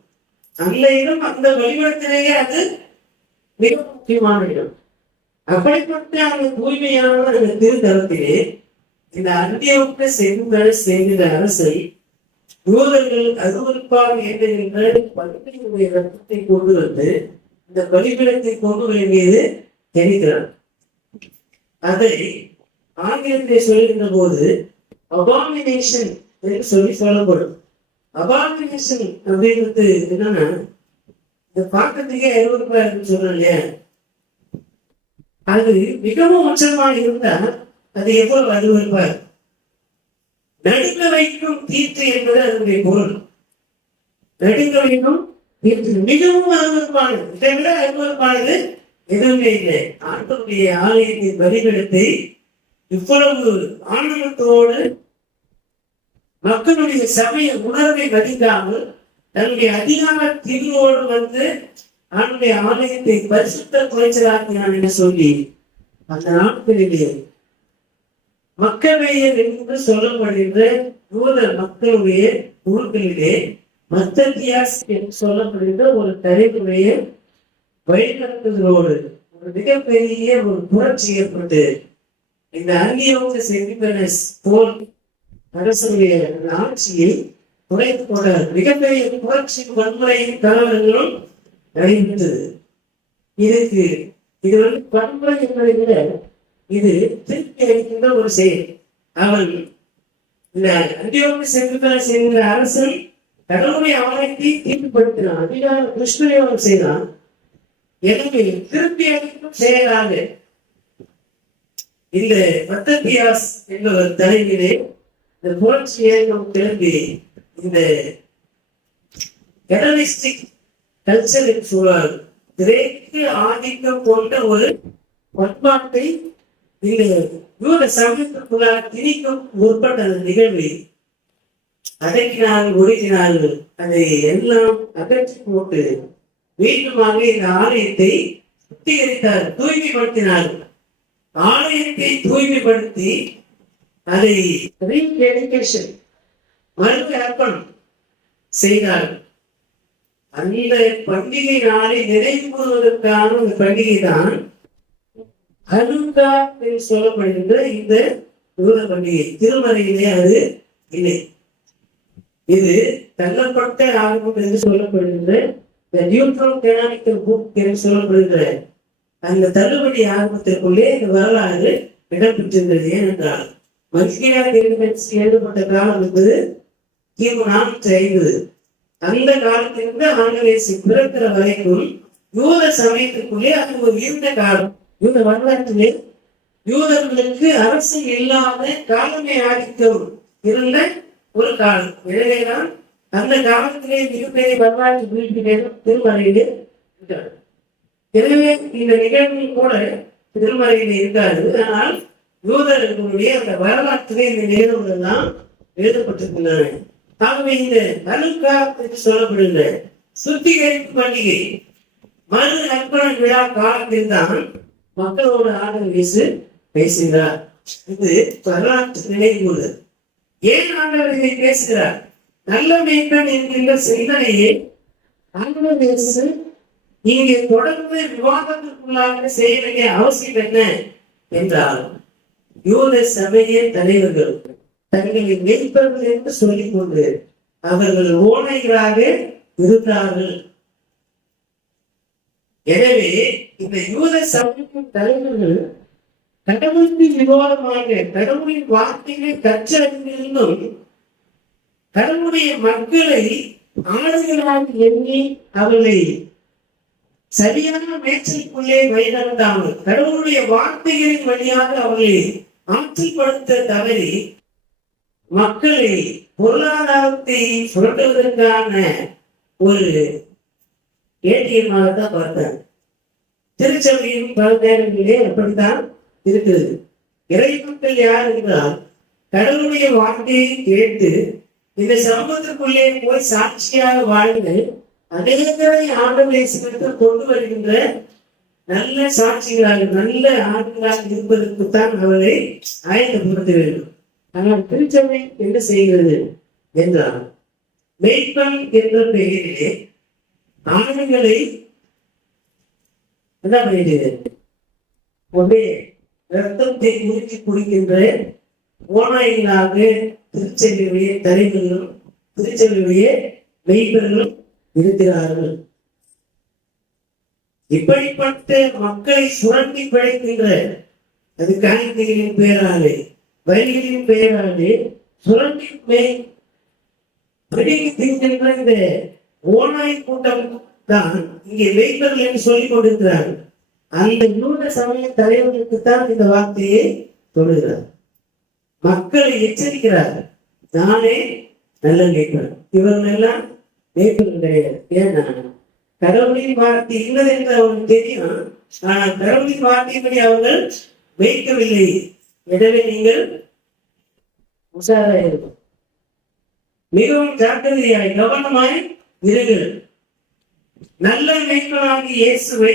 அந்த இடம் அந்த பலிபீடத்திலேயே அது மிக முக்கியமான இடம். அப்படிப்பட்ட அந்த தூய்மையான அந்த திருத்தலத்திலே இந்த அந்தியோகஸ் எபிபனஸ் என்கிற அரசை யூதர்கள் அருவருப்பாக என்கின்ற பலிபீடத்தினுடைய ரத்தத்தை கொண்டு வந்து இந்த பலிபீடத்தை கொண்டு மீது தெரிகிறார். அதை ஆங்கிலத்தை சொல்லுகின்ற போது அபாமினேஷன் என்று சொல்லப்படும். அபாமினேஷன் அப்படின்றது என்னன்னா, இந்த பார்க்கறதுக்கே அருவருப்பா இருக்குன்னு சொல்றோம் இல்லையா, அது மிகவும் மோசமாக இருந்தா அது எவ்வளவு அருவருப்பா இருக்கும். நடுங்க வைக்கும் தீர்த்து என்பது அதனுடைய பொருள். நடுங்க வைக்கும் தீர்த்து மிகவும் அருவருப்பானது. இதை விட அருவருப்பானது எதுவுமே இல்லை. ஆண்டவருடைய ஆலயத்தின் பலிபீடத்தை இவ்வளவு ஆனந்தத்தோடு மக்களுடைய சமய உணர்வை மதிக்காமல் தன்னுடைய அதிகார திரியோடு வந்து அவனுடைய ஆலயத்தை பரிசுத்த குறைச்சலாக்கினான் என்று சொல்லி அந்த நாட்களிலே மக்களையர் என்று சொல்லப்படுகின்ற யூத மக்களுடைய குழுக்களிலே மத்தத்தியாஸ் என்று சொல்லப்படுகின்ற ஒரு தலைமுறைய வழிநடத்துதலோடு ஒரு மிகப்பெரிய ஒரு புரட்சி ஏற்பட்டு இந்த அந்தியோகஸ் எபிபனஸ் போல் அரசுடைய ஆட்சியை குறைத்து கொண்டார். மிகப்பெரிய புரட்சி வன்முறையின் கலவரங்களும் நடைபெற்றது. இது வந்து வன்முறை என்பதை விட இது திருப்பி அளிக்கின்ற ஒரு செயல். அவன் இந்த அந்தியோகஸ் எபிபனஸ் என்கிற அரசன் கடவுளுடைய ஆலயத்தை தீர்ப்புப்படுத்தினான், அதிகார துஷ்பிரயோகம் செய்தான். எனவே திருப்பி அளிக்கும் செயலாக இந்த மத்தபியாஸ் என்பவர் தலைமையிலே இந்த புரட்சி இயக்கம் கிளம்பி இந்த ஹெலனிஸ்டிக் கல்ச்சரின் சூழல் கிரேக்க ஆதிக்கம் கொண்ட ஒரு பண்பாட்டை இந்த யூத சமயத்திற்குள்ளாக திணிக்கும் முற்பட்ட அந்த நிகழ்வை அடக்கினார்கள், ஒடுக்கினார்கள். அதை எல்லாம் அகற்றி போட்டு மீண்டுமாக இந்த ஆலயத்தை சுத்திகரித்தார், தூய்மைப்படுத்தினார்கள். ஆலயத்தை தூய்மைப்படுத்தி அதை மறு அர்ப்பணம் செய்தார்கள். அந்த பண்டிகை நாளை நினைவு கூறுவதற்கான ஒரு பண்டிகை தான் ஹனுக்கா என்று சொல்லப்படுகின்ற இந்த யூத பண்டிகை. திருமறையிலே அது இல்லை. இது தள்ளப்பட்ட ஆர்வம் என்று சொல்லப்படுகின்ற என்று சொல்லப்படுகின்ற அந்த தள்ளுபடி ஆர்வத்திற்குள்ளே இந்த வரலாறு இடம்பெற்றிருந்தது. ஏனென்றால் மல்கியா எழுதப்பட்ட காலம் என்பது கிமு 450. அந்த காலத்திலிருந்து ஆங்கிலேசி பிறக்கிற வரைக்கும் யூத சமயத்திற்குள்ளே அது ஒரு இருந்த காலம். யூத வரலாற்றிலே யூதர்களுக்கு அரசு இல்லாத காலமே ஆதிக்கம் இருந்த ஒரு காலம். எனவேதான் அந்த காலத்திலே மிகப்பெரிய வரலாற்று குறிப்பிட்ட திருமறையிலே இருக்காது. எனவே இந்த நிகழ்வில் கூட திருமறையிலே இருக்காது. ஆனால் யூதர்களுடைய அந்த வரலாற்றிலே இந்த நிகழ்வுகள் எல்லாம் எழுதப்பட்டிருக்கின்றன. ஆகவே இந்த ஹனுக்கா என்று சொல்லப்படுகிற சுத்திகரிப்பு பண்டிகை மறு அர்ப்பண விழா காலத்தில் தான் மக்களோடு ஆண்டவர் இயேசு பேசுகிறார். இது வரலாற்று நினைவுள்ளது. ஏன் ஆண்டவர் இதை பேசுகிறார்? நல்ல மேய்ப்பன் என்கின்ற சிந்தனையை ஆண்டவர் இயேசு இங்கே தொடர்ந்து விவாதத்திற்குள்ளாக செய்ய வேண்டிய அவசியம் என்ன என்றால், யூத சமய தலைவர்கள் தங்களை மேய்ப்பர்கள் என்று சொல்லிக் கொண்டு அவர்கள் ஓனைகளாக இருந்தார்கள். எனவே இந்த யூத சமயத்தின் தலைவர்கள் கடவுளுக்கு விரோதமாக கடவுளின் வார்த்தைகளை கற்றறிந்திருந்தும் கடவுளுடைய மக்களை ஆளுகளாக எண்ணி அவர்களை சரியான மேய்ச்சலுக்குள்ளே வைத்திருந்தாமல் கடவுளுடைய வார்த்தைகளின் வழியாக அவர்களை ஆட்சிப்படுத்த தவறி மக்களை பொருளாதாரத்தை சுரண்டுவதற்கான ஒரு ஏடிஎம்மாகத்தான் பார்த்தாங்க. திருச்சபையின் பல நேரங்களிலே அப்படித்தான் இருக்கிறது. இறை மக்கள் யார் என்றால் கடவுளுடைய வார்த்தையை கேட்டு இந்த சமூகத்திற்குள்ளே போய் சாட்சியாக வாழ்ந்து அநேகரை ஆண்டவரை கொண்டு வருகின்ற நல்ல சாட்சிகளாக நல்ல ஆட்களாக இருப்பதற்குத்தான் அவரை ஆயத்தப்படுத்த வேண்டும். ஆனால் திருச்சபை என்ன செய்கிறது என்றால் மேய்ப்பன் என்ற பெயரிலே ஆண்களை என்ன பண்ணிடுது? ஒரே ரத்தத்தை முறுக்கி குடிக்கின்ற ஓநாய்களாக திருச்சபையுடைய தலைவர்களும் திருச்சபையுடைய மெய்ப்பர்களும் இருக்கிறார்கள். இப்படிப்பட்ட மக்களை சுரண்டி பிழைக்கின்ற அது காணிக்கைகளின் பெயராலே வரிகளின் பெயராலே சுரண்டி பிடிக்கின்ற இந்த ஓநாய் கூட்டம் தான் இங்கே மெய்ப்பர்கள் என்று சொல்லிக் கொண்டிருக்கிறார்கள். அந்த யூத சமய தலைவர்களுக்குத்தான் இந்த வார்த்தையை சொல்லுகிறார். மக்களை எச்சரிக்கிறார். நானே நல்ல மெய்ப்பன், இவர்கள் எல்லாம் மெய்ப்பன் கிடையாது. ஏன்னா கடவுளின் வார்த்தை இல்லை என்று அவங்களுக்கு தெரியும். ஆனால் கடவுளின் வார்த்தையின்படி அவர்கள் வைக்கவில்லை. எனவே நீங்கள் உஷாராக இருக்கும், மிகவும் ஜாக்கிரதையாய் கவனமாய் இருங்கள். நல்ல மெய்ப்பனாகி இயேசுவை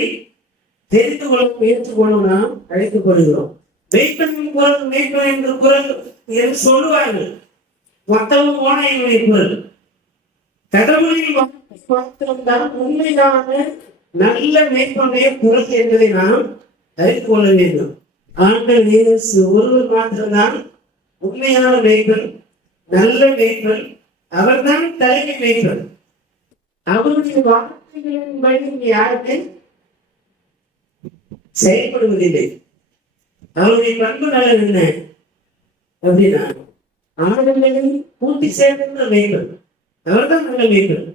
தெரிந்து கொள்ள ஏற்றுக்கொள்ளும் நாம் அழைத்துக் கொள்கிறோம். மெய்ப்பனின் குரல் மெய்ப்பன் என்று குரல் என்று சொல்லுவார்கள். மொத்தமும் ஓனையுடைய குரல். கடவுளின் மாத்திரம்தான் உண்மையான நல்ல மெய்ப்பனுடைய குரல் என்பதை நாம் அறிந்து கொள்ள வேண்டும். ஆண்டவர் இயேசு ஒருவர் மாத்திரம்தான் உண்மையான மெய்ப்பன், நல்ல மெய்ப்பன். அவர்தான் தலைமை மெய்ப்பன். அவருடைய வார்த்தைகளின் வழி யாருமே செயல்படுவதில்லை. அவருடைய பண்பு நலன் என்ன அப்படின்னா ஆண்களை கூட்டி சேர்க்கின்ற மெய்ப்பன். அவர்தான் நல்ல மெய்ப்பன்.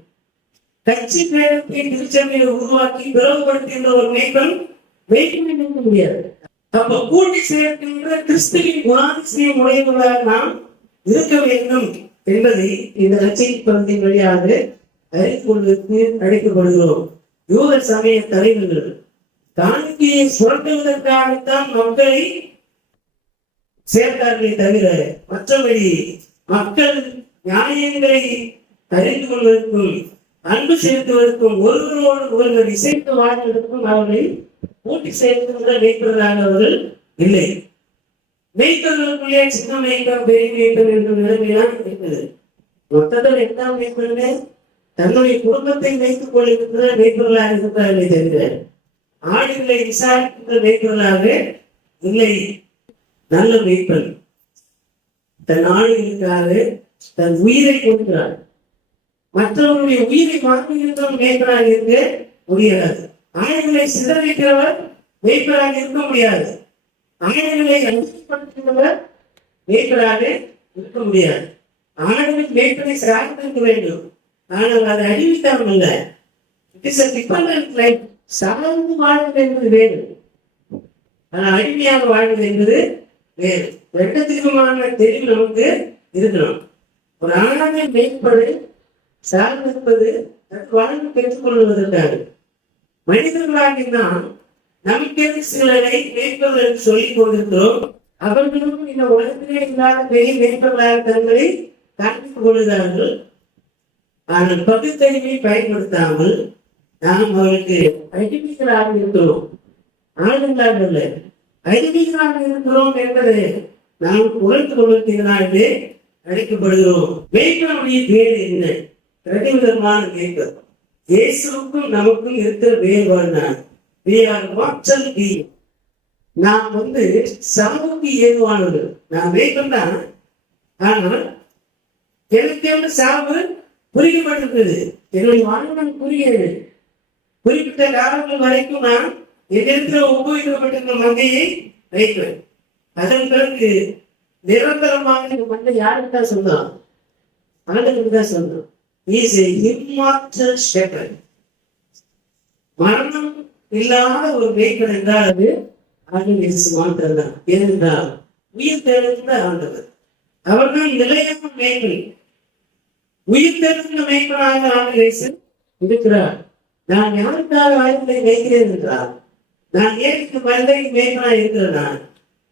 கட்சி பேரத்தை திருச்சபையை உருவாக்கி பிளவுபடுத்துகின்ற ஒரு மெய்ப்பன் மெய்ப்பன் முடியாது. அப்ப கூட்டி சேர்க்கின்ற கிறிஸ்துவின் குணாதிசயம் உடையவர்களாக நாம் இருக்க வேண்டும் என்பதை இந்த நற்செய்தி பகுதியின் வழியாக அறிந்து கொள்வதற்கு அழைக்கப்படுகிறோம். யூத சமய தலைவர்கள் காணிக்கையை சுரண்டுவதற்காகத்தான் மக்களை சேர்த்தார்களே தவிர மற்றபடி மக்கள் நியாயங்களை அறிந்து கொள்வதற்கும் அன்பு செலுத்துவதற்கும் ஒருவரோடு ஒருவர் இசைத்து வாழ்வதற்கும் அவர்களை கூட்டி சேர்க்கின்ற மேய்ப்பவர்களாக அவர்கள் இல்லை. மேய்ப்பவர்களுக்குள்ளே சின்ன மேய்ப்பர் பெரிய மேய்ப்பர் என்ற நிலைமைதான் இருக்கிறது. மொத்தத்தில் என்ன மேய்ப்பது தன்னுடைய குடும்பத்தை மேய்த்துக் கொள்கின்ற மேய்ப்பவர்களாக இருக்கிறார்களே தவிர ஆடுகளை விசாரிக்கின்ற மேய்ப்பவர்களாக இல்லை. நல்ல மேய்ப்பன் தன் ஆடுகளுக்காக தன் உயிரை கொடுக்கிறார். மற்றவருடைய உயிரை வாங்குகின்ற மேய்ப்பராக இருக்க முடியாது. ஆடுகளை சிதறிக்கிறவர் மேய்ப்பராக இருக்க முடியாது. ஆடுகளை அஞ்சுப்படுத்துகிறவர் மேய்ப்பராக இருக்க முடியாது. ஆடுகள் மேய்ப்பனை சார்ந்திருக்க வேண்டும். ஆனால் அதை அறிவிக்காமல் இல்லை. It is a dependent life. சார்ந்து வாழ்வது என்பது வேறு, ஆனால் அடிமையாக வாழ்வது என்பது வேறு. ரெண்டத்திற்குமான தெரிவு நமக்கு இருக்கணும். ஒரு ஆணை மேய்ப்பது சார்ந்திருப்பது வாழ்ந்து பெற்றுக் கொள்வதற்காக. மனிதர்களாக நாம் நமக்கு சிலரை மேய்ப்பவர்கள் என்று சொல்லிக் கொண்டிருக்கிறோம். அவர்களும் இந்த உலகத்திலே இல்லாத பெரிய மேய்ப்பவர்களாக தங்களை காண்பித்துக் கொள்கிறார்கள். ஆனால் பகுத்தறிவை பயன்படுத்தாமல் நாம் அவர்களுக்கு அடிமைகளாக இருக்கிறோம். ஆளுங்களாக இல்லை, அடிமைகளாக இருக்கிறோம் என்பதை நாம் உணர்ந்து கொள்வதற்காகவே அழைக்கப்படுகிறோம். மேய்ப்பனுடைய பேர் என்ன? ரெண்டு விதமான மேய்ப்பர். இயேசுவுக்கும் நமக்கும் இருக்கிற வேறுபாடு. நாம் சமூக ஏதுவானது. நான் மேய்ப்பன் தான், ஆனால் எனக்கு சாவு புரியப்பட்டிருக்கிறது. என்னுடைய வாழ்வன் புரிகிறது. குறிப்பிட்ட காலங்கள் வரைக்கும் நான் எதிர்த்து உபயோகிக்கப்பட்டிருந்த மந்தையை வைப்பேன். அதன் பிறகு நிரந்தரமாக இந்த மந்தை யாருக்கு தான் சொன்னான்? ஆண்டுகளுக்கு தான் சொன்னான். மரணம் இல்லாத ஒரு மேய்ப்பன் என்றால் அது ஆண்டு மாற்றம் தான். ஏனென்றால் உயிர் தெரிந்த ஆண்டவர் அவர்கள் நிலையான மேய்ப்பன். உயிர் தெரிந்த மேய்ப்பனாக ஆண்டு இருக்கிறார். நான் யாருக்காக ஆயுதத்தை மேய்க்கிறேன் என்றால் நான் ஏற்கு மந்தை மேய்ப்பனாக இருக்கிறேன்.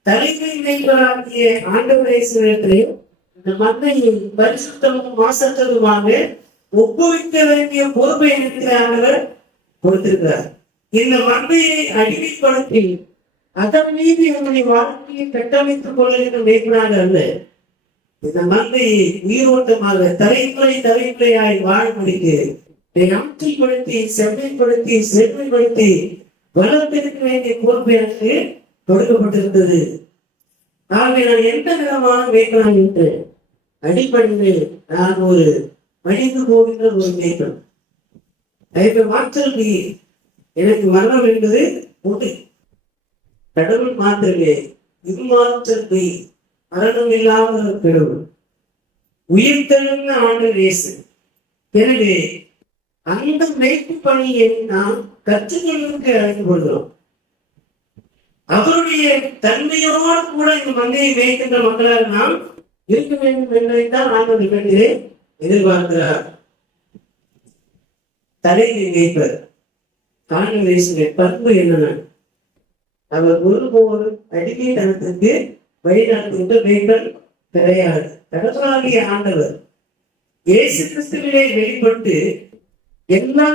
தலைமை மேய்ப்பனாகிய ஆண்டவரை இந்த மந்தையை பரிசுத்தமும் மாசற்றதுமாக ஒப்புவிக்க வேண்டிய பொறுப்பை இருக்கிறார்கள் கொடுத்திருக்கிறார். இந்த மந்தையை அடிமைப்படுத்தி அதன் மீது என்னுடைய வாழ்க்கையை கட்டமைத்துக் கொள்ளுகின்ற மேய்ப்பனாக அல்ல, இந்த மந்தையை உயிரோட்டமாக தலைமுறையாய் வாழ்வதற்கு ஆட்சிப்படுத்தி செம்மைப்படுத்தி செம்மைப்படுத்தி வளர்த்திருக்க வேண்டிய பொறுப்பு எனக்கு கொடுக்கப்பட்டிருந்தது. ஆகவே நான் எந்த விதமான மேய்ப்பனாக இருக்கிறேன்? அடிப்படையில் நான் ஒரு மடிந்து போகின்ற ஒரு மேய்ப்பன். மாற்றல் எனக்கு மரணம் என்பது உண்டு. கடவுள் மாத்திரமே இம்மாற்றல் மரணம் இல்லாத கடவுள், உயிர் தெழுந்த ஆண்டு இயேசு. எனவே அந்த மேய்ப்பு பணியை நாம் கற்றுக்கொள்வதற்கு அழைக்கப்படுகிறோம். அவருடைய தன்மையோடு கூட இந்த மந்தையை மேய்க்கின்ற மக்களாக நாம் இருக்க வேண்டும் என்பதைத்தான் ஆண்டவர் இடத்திலே எதிர்பார்க்கிறார். தலைமை மேய்ப்பர் ஆண்டவர் பண்பு என்னென்ன? அவர் ஒருபோது அடிமைத்தனத்துக்கு வழிநடத்துகின்ற மேய்ப்பர் கிடையாது. கடவுளாகிய ஆண்டவர் இயேசு கிறிஸ்துவிலே வெளிப்பட்டு எல்லா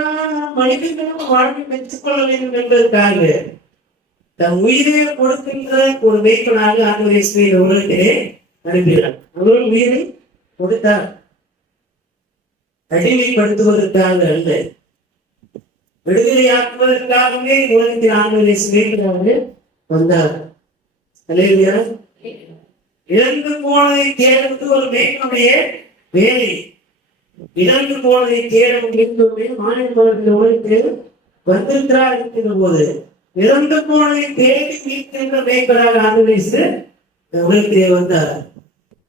மனிதர்களும் வாழ்வை பெற்றுக் கொள்ள வேண்டும் என்பதற்காக தன் உயிரை கொடுக்கின்ற ஒரு மேய்ப்பனாக ஆண்டவர் இயேசுவை உலகத்திலே அனுப்பினார். அவர்கள் உயிரை கொடுத்தார். அடிமைப்படுத்துவதற்காக அல்ல, விடுதலையாக்குவதற்காகவே உலகத்தில் ஆண்டவர் இயேசுவை வந்தார். இழந்து போனதை தேடுவது ஒரு மேய்ப்பனுடைய வேலை. இழந்து போனதை தேட மாநில வந்திருக்கிறார் இருக்கிற போது இறந்து போனதை தேடி மீட்கின்ற மேய்ப்பராக ஆண்டவர் உலகத்திலே வந்தார்.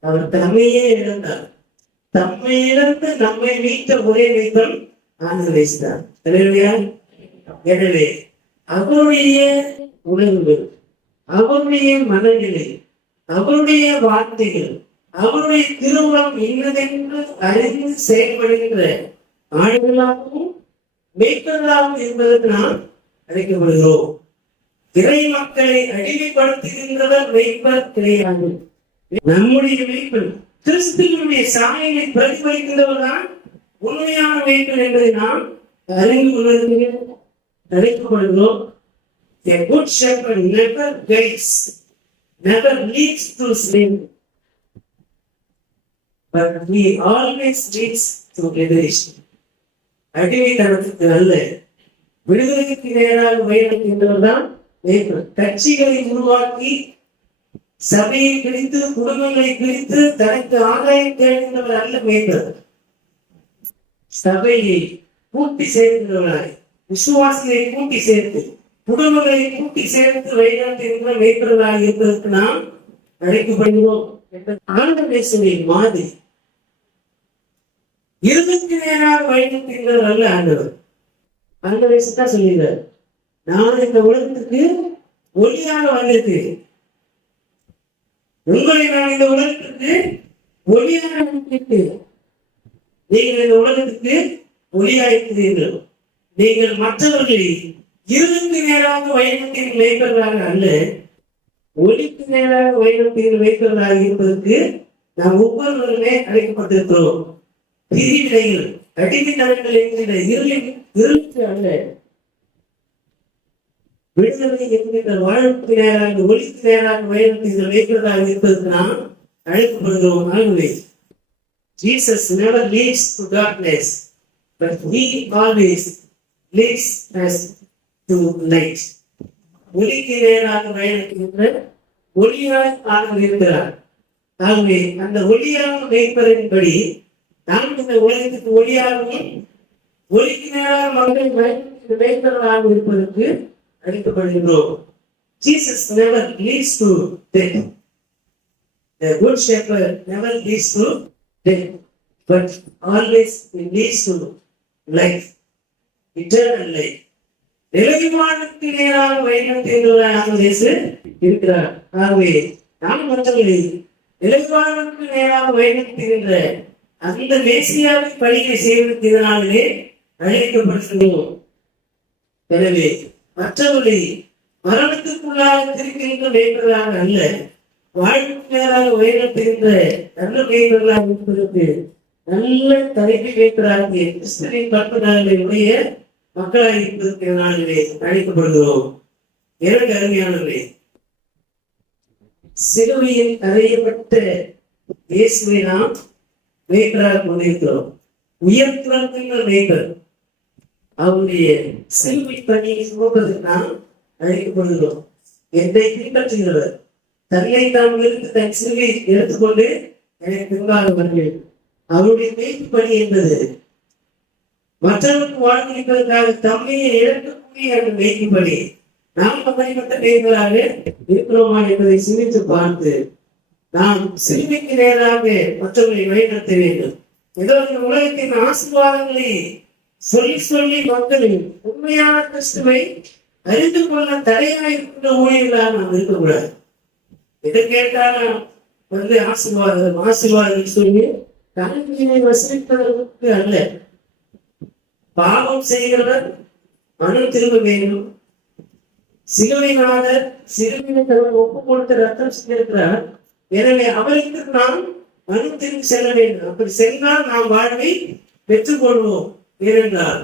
அவர் தம்மையே இழந்தார். தம்மை இழந்து நம்மை மீட்ட ஒரே மேய்ப்பன் ஆண்டவர் தான். எனவே அவருடைய உணர்வு அவருடைய மனநிலை, அவருடைய வார்த்தைகள், அவருடைய திருவுளம் இன்னதென்று அறிந்து செயல்படுகின்ற ஆடுகளாகவும் மேய்ப்பர்களாகவும் என்பதற்கு நாம் அழைக்கப்படுகிறோம். இறை மக்களை அடிமைப்படுத்துகின்றவர் மேய்ப்பர் கிடையாது. நம்முடைய மேய்ப்பன் கிறிஸ்துவினுடைய சாயலை பிரதிபலிக்கின்றவர் தான் உண்மையான மேய்ப்பன் என்பதை நாம் அறிந்து கொள்வதற்கு அழைக்கப்படுகிறோம். A good shepherd never guides, never leads to sin, but he always leads to liberation. அடிமைத்தனத்துக்கு அல்ல, விடுதலைக்கு நேராக வழிநடத்துகின்றவர் தான் மேய்ப்பன். கட்சிகளை உருவாக்கி சபையை பிரித்து குடும்பங்களை பிரித்து தனக்கு ஆதாயம் தேடுகின்றவர் அல்ல மேய்ப்பர். சபையை கூட்டி சேர்க்கின்றவராய், விசுவாசிகளை கூட்டி சேர்த்து குடும்பங்களை கூட்டி சேர்த்து வழிநடத்துகின்ற மேய்ப்பர்களாக இருப்பதற்கு நாம் அழைக்கப்படுகிறோம். ஆண்டவருடைய மாதிரி இருபத்தி நேராக வழிநடத்துகின்றவர் அல்ல ஆண்டவர். ஆண்டவர் சொல்லுகிறார், நான் இந்த உலகத்துக்கு ஒளியாக வந்திருக்கிறேன், உங்களை நான் இந்த உலகத்துக்கு ஒளியாக அனுப்பிட்டேன். நீங்கள் இந்த உலகத்துக்கு ஒளியாயிருக்கிறீர்கள். நீங்கள் மற்றவர்களை இருபத்தி நேராக வழிநடத்தின் வைப்பவர்களாக அல்ல, ஒளிக்கு நேராக வழிநடத்தின் வைப்பவர்களாக இருப்பதற்கு நாம் ஒவ்வொருவருமே அழைக்கப்பட்டிருக்கிறோம். பிரிவினைகள், அடிமைத்தனங்கள் என்கின்ற இருளுக்கு அல்ல, விடுதலை என்கின்ற வாழ்வுக்கு நேராக ஒளிக்கு நேராக வழிநடத்தின் வைப்பவர்களாக இருப்பதற்கு நாம் அழைக்கப்படுகிறோம். ஆகவே Jesus never leads to darkness, but he always leads us to light. ஒளிக்கு நேராக வழிநடத்துகின்ற ஒளியாய் ஆக இருக்கிறார். ஆகவே அந்த ஒளியாக வைப்பதன்படி நாம் இந்த உலகத்துக்கு ஒளியாகவும் ஒளிக்கு நேராக மக்களை வைப்பவர்களாக இருப்பதற்கு அழைக்கப்படுகின்றோம். Jesus never leads to death. The good shepherd never leads to death, but always leads to life, eternal life. நிலைவானுக்கு நேராக வழிநடத்துகின்றவராக இயேசு இருக்கிறார். ஆகவே நாம் மற்றவர்களை நிலைவானுக்கு நேராக வழிநடத்துகின்ற அந்த மேசியாவை பணியை செய்வதற்கு இதனாலே அழைக்கப்படுகின்றோம். எனவே மற்றவர்களை மரணத்துக்குள்ளாக திருக்கின்ற மேய்ப்பவர்களாக அல்ல, வாழ்வுக்கு நேராக வழிநடத்துகின்ற நல்ல மேய்ப்பவர்களாக இருப்பதற்கு நல்ல தலைமை மேய்ப்பவராக கிறிஸ்துவின் கற்பனைகளுடைய மக்களாக இருப்பதற்கு நாளிலே அழைக்கப்படுகிறோம். இரண்டு அருமையானவர்களே, சிலுவையில் அறையப்பட்ட இயேசுவை நாம் மேய்ப்பராக கொண்டிருக்கிறோம். உயர்த்துகின்ற மேய்ப்பர் அவருடைய சிலுவை பணியை சுமப்பதற்கு நாம் அழைக்கப்படுகிறோம். என்னை பின்பற்றுகிறவர் தன்னை நாம் இருந்து தன் சிலுவை எடுத்துக்கொண்டு எனக்கு பின்பாக வருகிறேன். அவருடைய மேய்ப்பு பணி என்பது மற்றவருக்கு வாழ்ந்திருப்பதற்காக தம்மையை இழக்கக்கூடிய அந்த மேய்ப்புப்படி நாம் அப்படிப்பட்ட மேய்ப்பராக இருக்கிறோமா என்பதை சிந்தித்து பார்த்து நாம் சிலுவைக்கு நேராக மற்றவர்களை வழிநடத்த வேண்டும். ஏதோ இந்த உலகத்தின் ஆசீர்வாதங்களை சொல்லி சொல்லி மக்களின் உண்மையான கிறிஸ்துவை அறிந்து கொள்ள தடையாயிருக்கின்ற ஊழியர்களாக நாம் இருக்கக்கூடாது. எதை கேட்டாலும் ஆசீர்வாதம் சொல்லி கல்வியை வசூலிப்பதற்கு அல்ல. பாவம் செய்கிறவர் மனம் திரும்ப வேண்டும். சிலுவைநாதர் சிறுமியை ஒப்பு கொடுத்த ரத்தம் செஞ்சிருக்கிறார். எனவே அவருக்கு நாம் மனம் திரும்பி செல்ல வேண்டும். அப்படி சென்றால் நாம் வாழ்வை பெற்றுக் கொள்வோம். ஏனென்றால்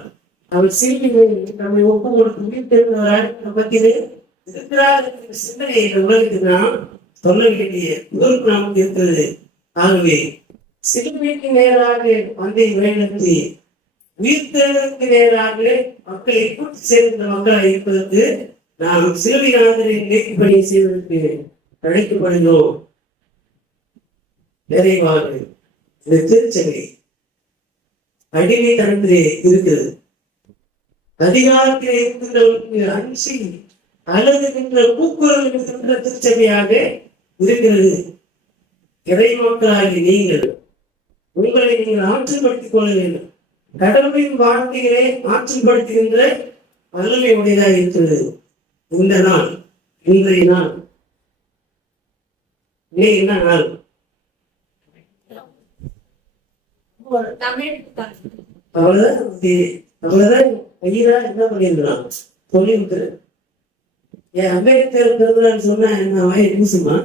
அவர் சிறுமியை நம்மை ஒப்பு கொடுத்து உயிர்த்தெழுந்தவரால் பத்திலே இருக்கிறார் என்ற சிந்தனையை இந்த உலகத்துக்கு நாம் சொல்ல வேண்டிய பொறுப்பு நமக்கு இருக்கிறது. ஆகவே சிறுமிக்கு நேராக வந்தை வழிநடத்தி உயிர்த்தெழுதலுக்கு நேராக மக்களை கூட்டி சேர்ந்த மக்களாக இருப்பதற்கு நாம் சிலுவைநாதரின் மேய்ப்பணி செய்வதற்கு அழைக்கப்படுகிறோம். நிறைவாக இந்த திருச்சபை அடிமைத்தனத்திலே இருக்கிறது. அதிகாரத்திலே இருக்கின்றவர்களுக்கு அஞ்சி அழுகின்ற கூக்குரல் இருக்கின்ற திருச்சபையாக இருக்கிறது. இறை மக்களாகி நீங்கள் உங்களை நீங்கள் ஆற்றுப்படுத்திக் கொள்ள வேண்டும். கடவுளின் வார்த்தைகளை ஆற்றுப்படுத்துகின்ற வல்லமை உடையதாக இருக்கிறது. இந்த நாள், இன்றைய நாள் இன்னைக்கு என்ன நாள்? அவ்வளவுதான் ஐயா என்ன பண்ணிருக்கலாம் சொல்லிவிட்டு. என் அம்பேத்கர் பிறந்தான்னு சொன்னா என்ன வாயை பூசுமா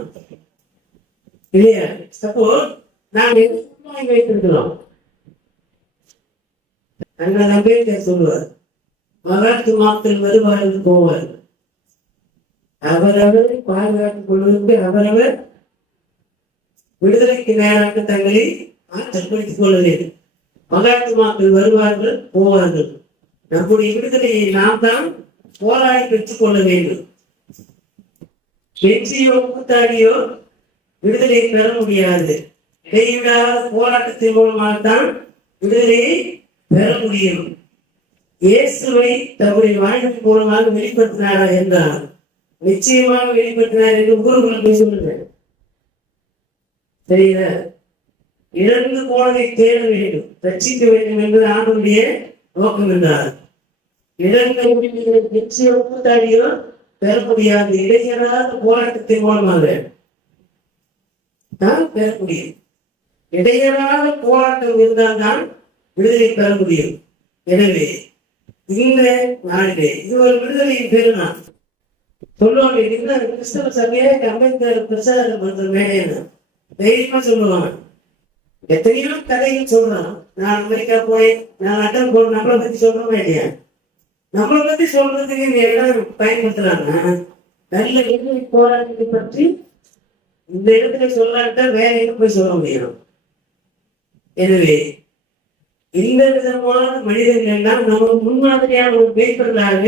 இல்லையா? அப்போ நாம் வாங்கி வைத்திருக்கிறோம். அண்ணன் அம்பேத்கர் சொல்லுவார், மகாத்து மக்கள் வருவார்கள் போவார், அவரவரை பாதுகாத்துக் கொள்வதற்கு அவரவர் விடுதலைக்கு நேராக தங்களை ஆற்றப்படுத்திக் கொள்ள வேண்டும். மகாத்து மக்கள் வருவார்கள் போவார்கள். நம்முடைய விடுதலையை நாம் தான் போராடி பெற்றுக் கொள்ள வேண்டும். வெற்றியோ கூத்தாடியோ விடுதலையை பெற முடியாது. இடைவிடாத போராட்டத்தின் மூலமாகத்தான் விடுதலையை பெற முடியும். இயேசுவை தம்முடைய வாழ்க்கை மூலமாக வெளிப்படுத்தினாரா என்றார். நிச்சயமாக வெளிப்படுத்தினார் என்று ஊர்களுக்கு சொல்லுங்க. சரியா? இழந்து போனதை தேட வேண்டும், ரட்சிக்க வேண்டும் என்பது ஆண்டுடைய நோக்கம் என்றார். இழந்த நிச்சய கூத்தாடியோ பெற முடியாது. இடையறாத போராட்டத்தின் மூலமாக தான் பெற முடியும். இடையறாத போராட்டம் இருந்தால் தான் விடுதலை பெற முடியும். எனவே இந்த நாளிலே இது ஒரு விடுதலையின் பெருநாள். சொல்லுவாங்க, கிறிஸ்தவ சபையை அம்பேத்கர் பிரச்சாரம் பண்ற மேடைன்னு தைரியமா சொல்லுவாங்க. எத்தனையோ கதைகள் சொல்றான். நான் அமெரிக்கா போய் நான் அட்டன் போன நம்மளை பத்தி சொல்றோமே இல்லையா? நம்மளை பத்தி சொல்றதுக்கு எல்லாம் பயன்படுத்துறாங்க. நல்ல விடுதலை போராட்டத்தை பற்றி இந்த இடத்துல சொல்லாட்டா வேற எங்க போய் சொல்ல முடியும். எனவே இந்த விதமான மனிதர்கள் எல்லாம் நமக்கு முன்மாதிரியான ஒரு வெளிப்படுறாங்க.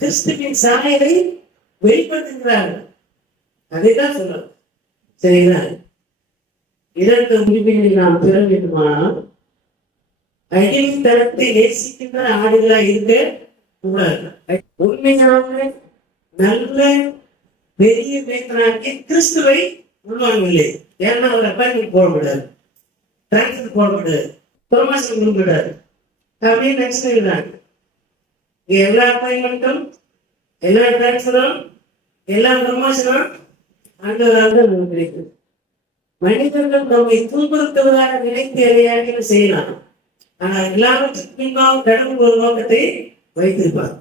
கிறிஸ்துவின் சாயலை வெளிப்படுத்துகிறார்கள். அதைதான் சொல்லணும். சரிங்களா? இதற்கு உரிமையை நாம் பெற வேண்டுமானால் அடித்தளத்தை நேசிக்கின்ற ஆடுகளாக இருக்க கூடாது. உண்மையான நல்ல பெரிய மேய்ப்பனாகிய கிறிஸ்துவை உள்வாங்கவில்லை. ஏன்னா அவர் அப்பாயின்மெண்ட் போட முடியாது, டிரான்ஸ்பர் போட முடியாது, ப்ரொமோஷன் கொடுக்க முடியாது அப்படின்னு நினைச்சுக்கிறாங்க. எல்லா அப்பாயின்மெண்ட்டும், எல்லா டிரான்ஸ்பரும், எல்லா ப்ரொமோஷனும் ஆண்டவரால் தான் நமக்கு கிடைக்கும். மனிதர்கள் நம்மை துன்புறுத்துவதாக நினைத்து எதையாக செய்யலாம். ஆனால் எல்லாவற்றுக்கு பின்பாக கடவுள் ஒரு நோக்கத்தை வைத்திருப்பார்.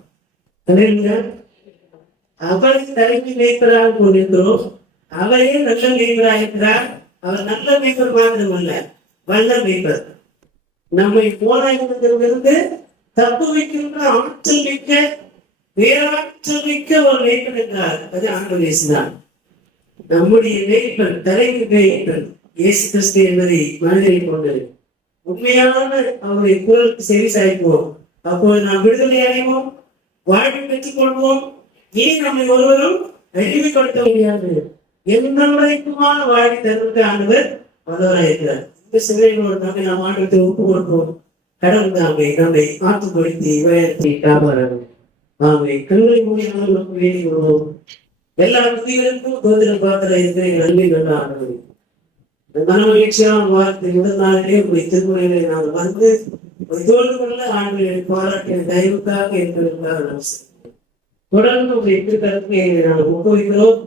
அவரை தலைமை மேய்ப்பராக கொண்டிருக்கிறோம். அவரே நல்ல மேய்ப்பராக இருக்கிறார். அவர் நல்ல மேய்ப்பர் மாத்திரமல்ல, வல்ல மேய்ப்பர். நம்மை போராட்டத்திலிருந்து தப்பு வைக்கின்ற ஆற்றல் மிக்க, பேராற்றல் மிக்க ஒரு மேய்ப்பர் இருக்கிறார். அது ஆண்டவர் இயேசுதான். நம்முடைய மேய்ப்பர், தலைமை மேய்ப்பர் இயேசு கிறிஸ்து என்பதை மனதில் கொண்டது. உண்மையான அவருடைய குரலுக்கு செவி சாய்ப்போம். அப்போது நாம் விடுதலை அடைவோம், வாழ்வை பெற்றுக் கொள்வோம். இனி நம்மை ஒருவரும் அடிமைப்படுத்த முடியாது. என்னுமான வாழ்க்கை தருவதற்கு ஆண்டவர் வல்லவராக இருக்கிறார். இந்த சிலைகளோடு நம்மை நாம் ஆண்டவத்தை ஒப்பு கொடுப்போம். கடவுள் நம்மை ஆற்றுப்படுத்தி உயர்த்தி காப்பாளர்கள். ஆமை கண்களை மூலியமாக வேண்டி கொள்வோம். எல்லா புதிகளுக்கும் கோதிரம் பாத்திர இருக்கிற நன்மை நல்ல ஆண்டவர். மனமகிழ்ச்சியான வார்த்தை முதல் நாளிலே உடைய திருமுறைகளை நான் வந்து தோல்வி கொள்ள ஆண்களை பாராட்டிய தயவுக்காக இருக்கிறதாக தொடர்ந்து உடைய திருக்கருத்தை நான் ஒப்புவிக்கிறோம்.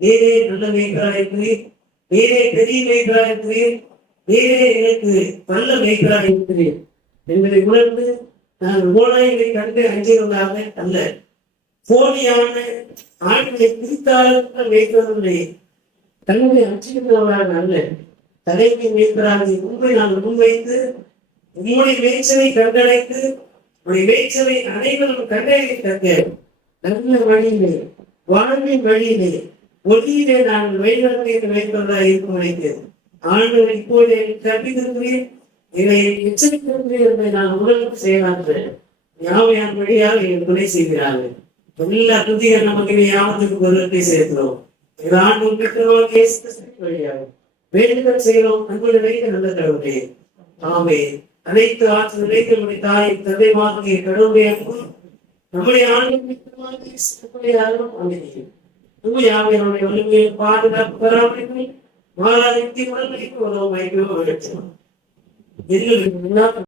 நீரே நல்ல மேய்ப்பராயிருக்கிறீர், நீரே பெரிய மேய்ப்பராயிருக்கிறீர், நீரே எனக்கு நல்ல மேய்ப்பராயிருக்கிறீர் என்பதை உணர்ந்து நான் ஓநாய்களை கண்டு அஞ்சியவர்களாக அல்ல, போலியான ஆண்களை பிரித்தாளர்கள் மேய்ப்பவர்களை தன்னை அஞ்சுகிறவர்களாக அல்ல, தலைமை மேய்ப்பராக உண்மை நான் முன்வைத்து உங்களுடைய மேய்ச்சலை கண்டடைத்து உடைய மேய்ச்சலை அனைவரும் கண்டறிய தக்க நல்ல வழியிலே, வாழ்வின் வழியிலே, ஒளியிலே நாங்கள் வழிநடத்த மேற்கொள்வதாக இருக்கும் நினைக்கிறேன். ஆண்டவர் இப்போது கற்பித்திருக்கிறேன், இதை எச்சரித்திருக்கிறேன் என்பதை நான் உடலுக்கு செய்யலாகிறேன். யாவையான் வழியாக எங்கள் துணை செய்கிறார்கள். எல்லா துதிகள் நமக்கு யாவத்துக்கு பொருட்களை சேர்க்கிறோம். இது ஆண்டு பெற்றோர் வழியாக வேண்டுதல் செய்கிறோம். அன்புடைய வைக்க நல்ல கடவுளே. ஆமே. அனைத்து ஆற்று நிலைகளுடைய தாய் தந்தை மாதிரி கடவுளுடைய அன்பும் நம்முடைய ஆளும் அமைதியும் யாவையினுடைய வலிமையை பாதுகாப்பு பராமரிப்பு மாறாத உடல்நிலைக்கு உதவும் வைக்கவும்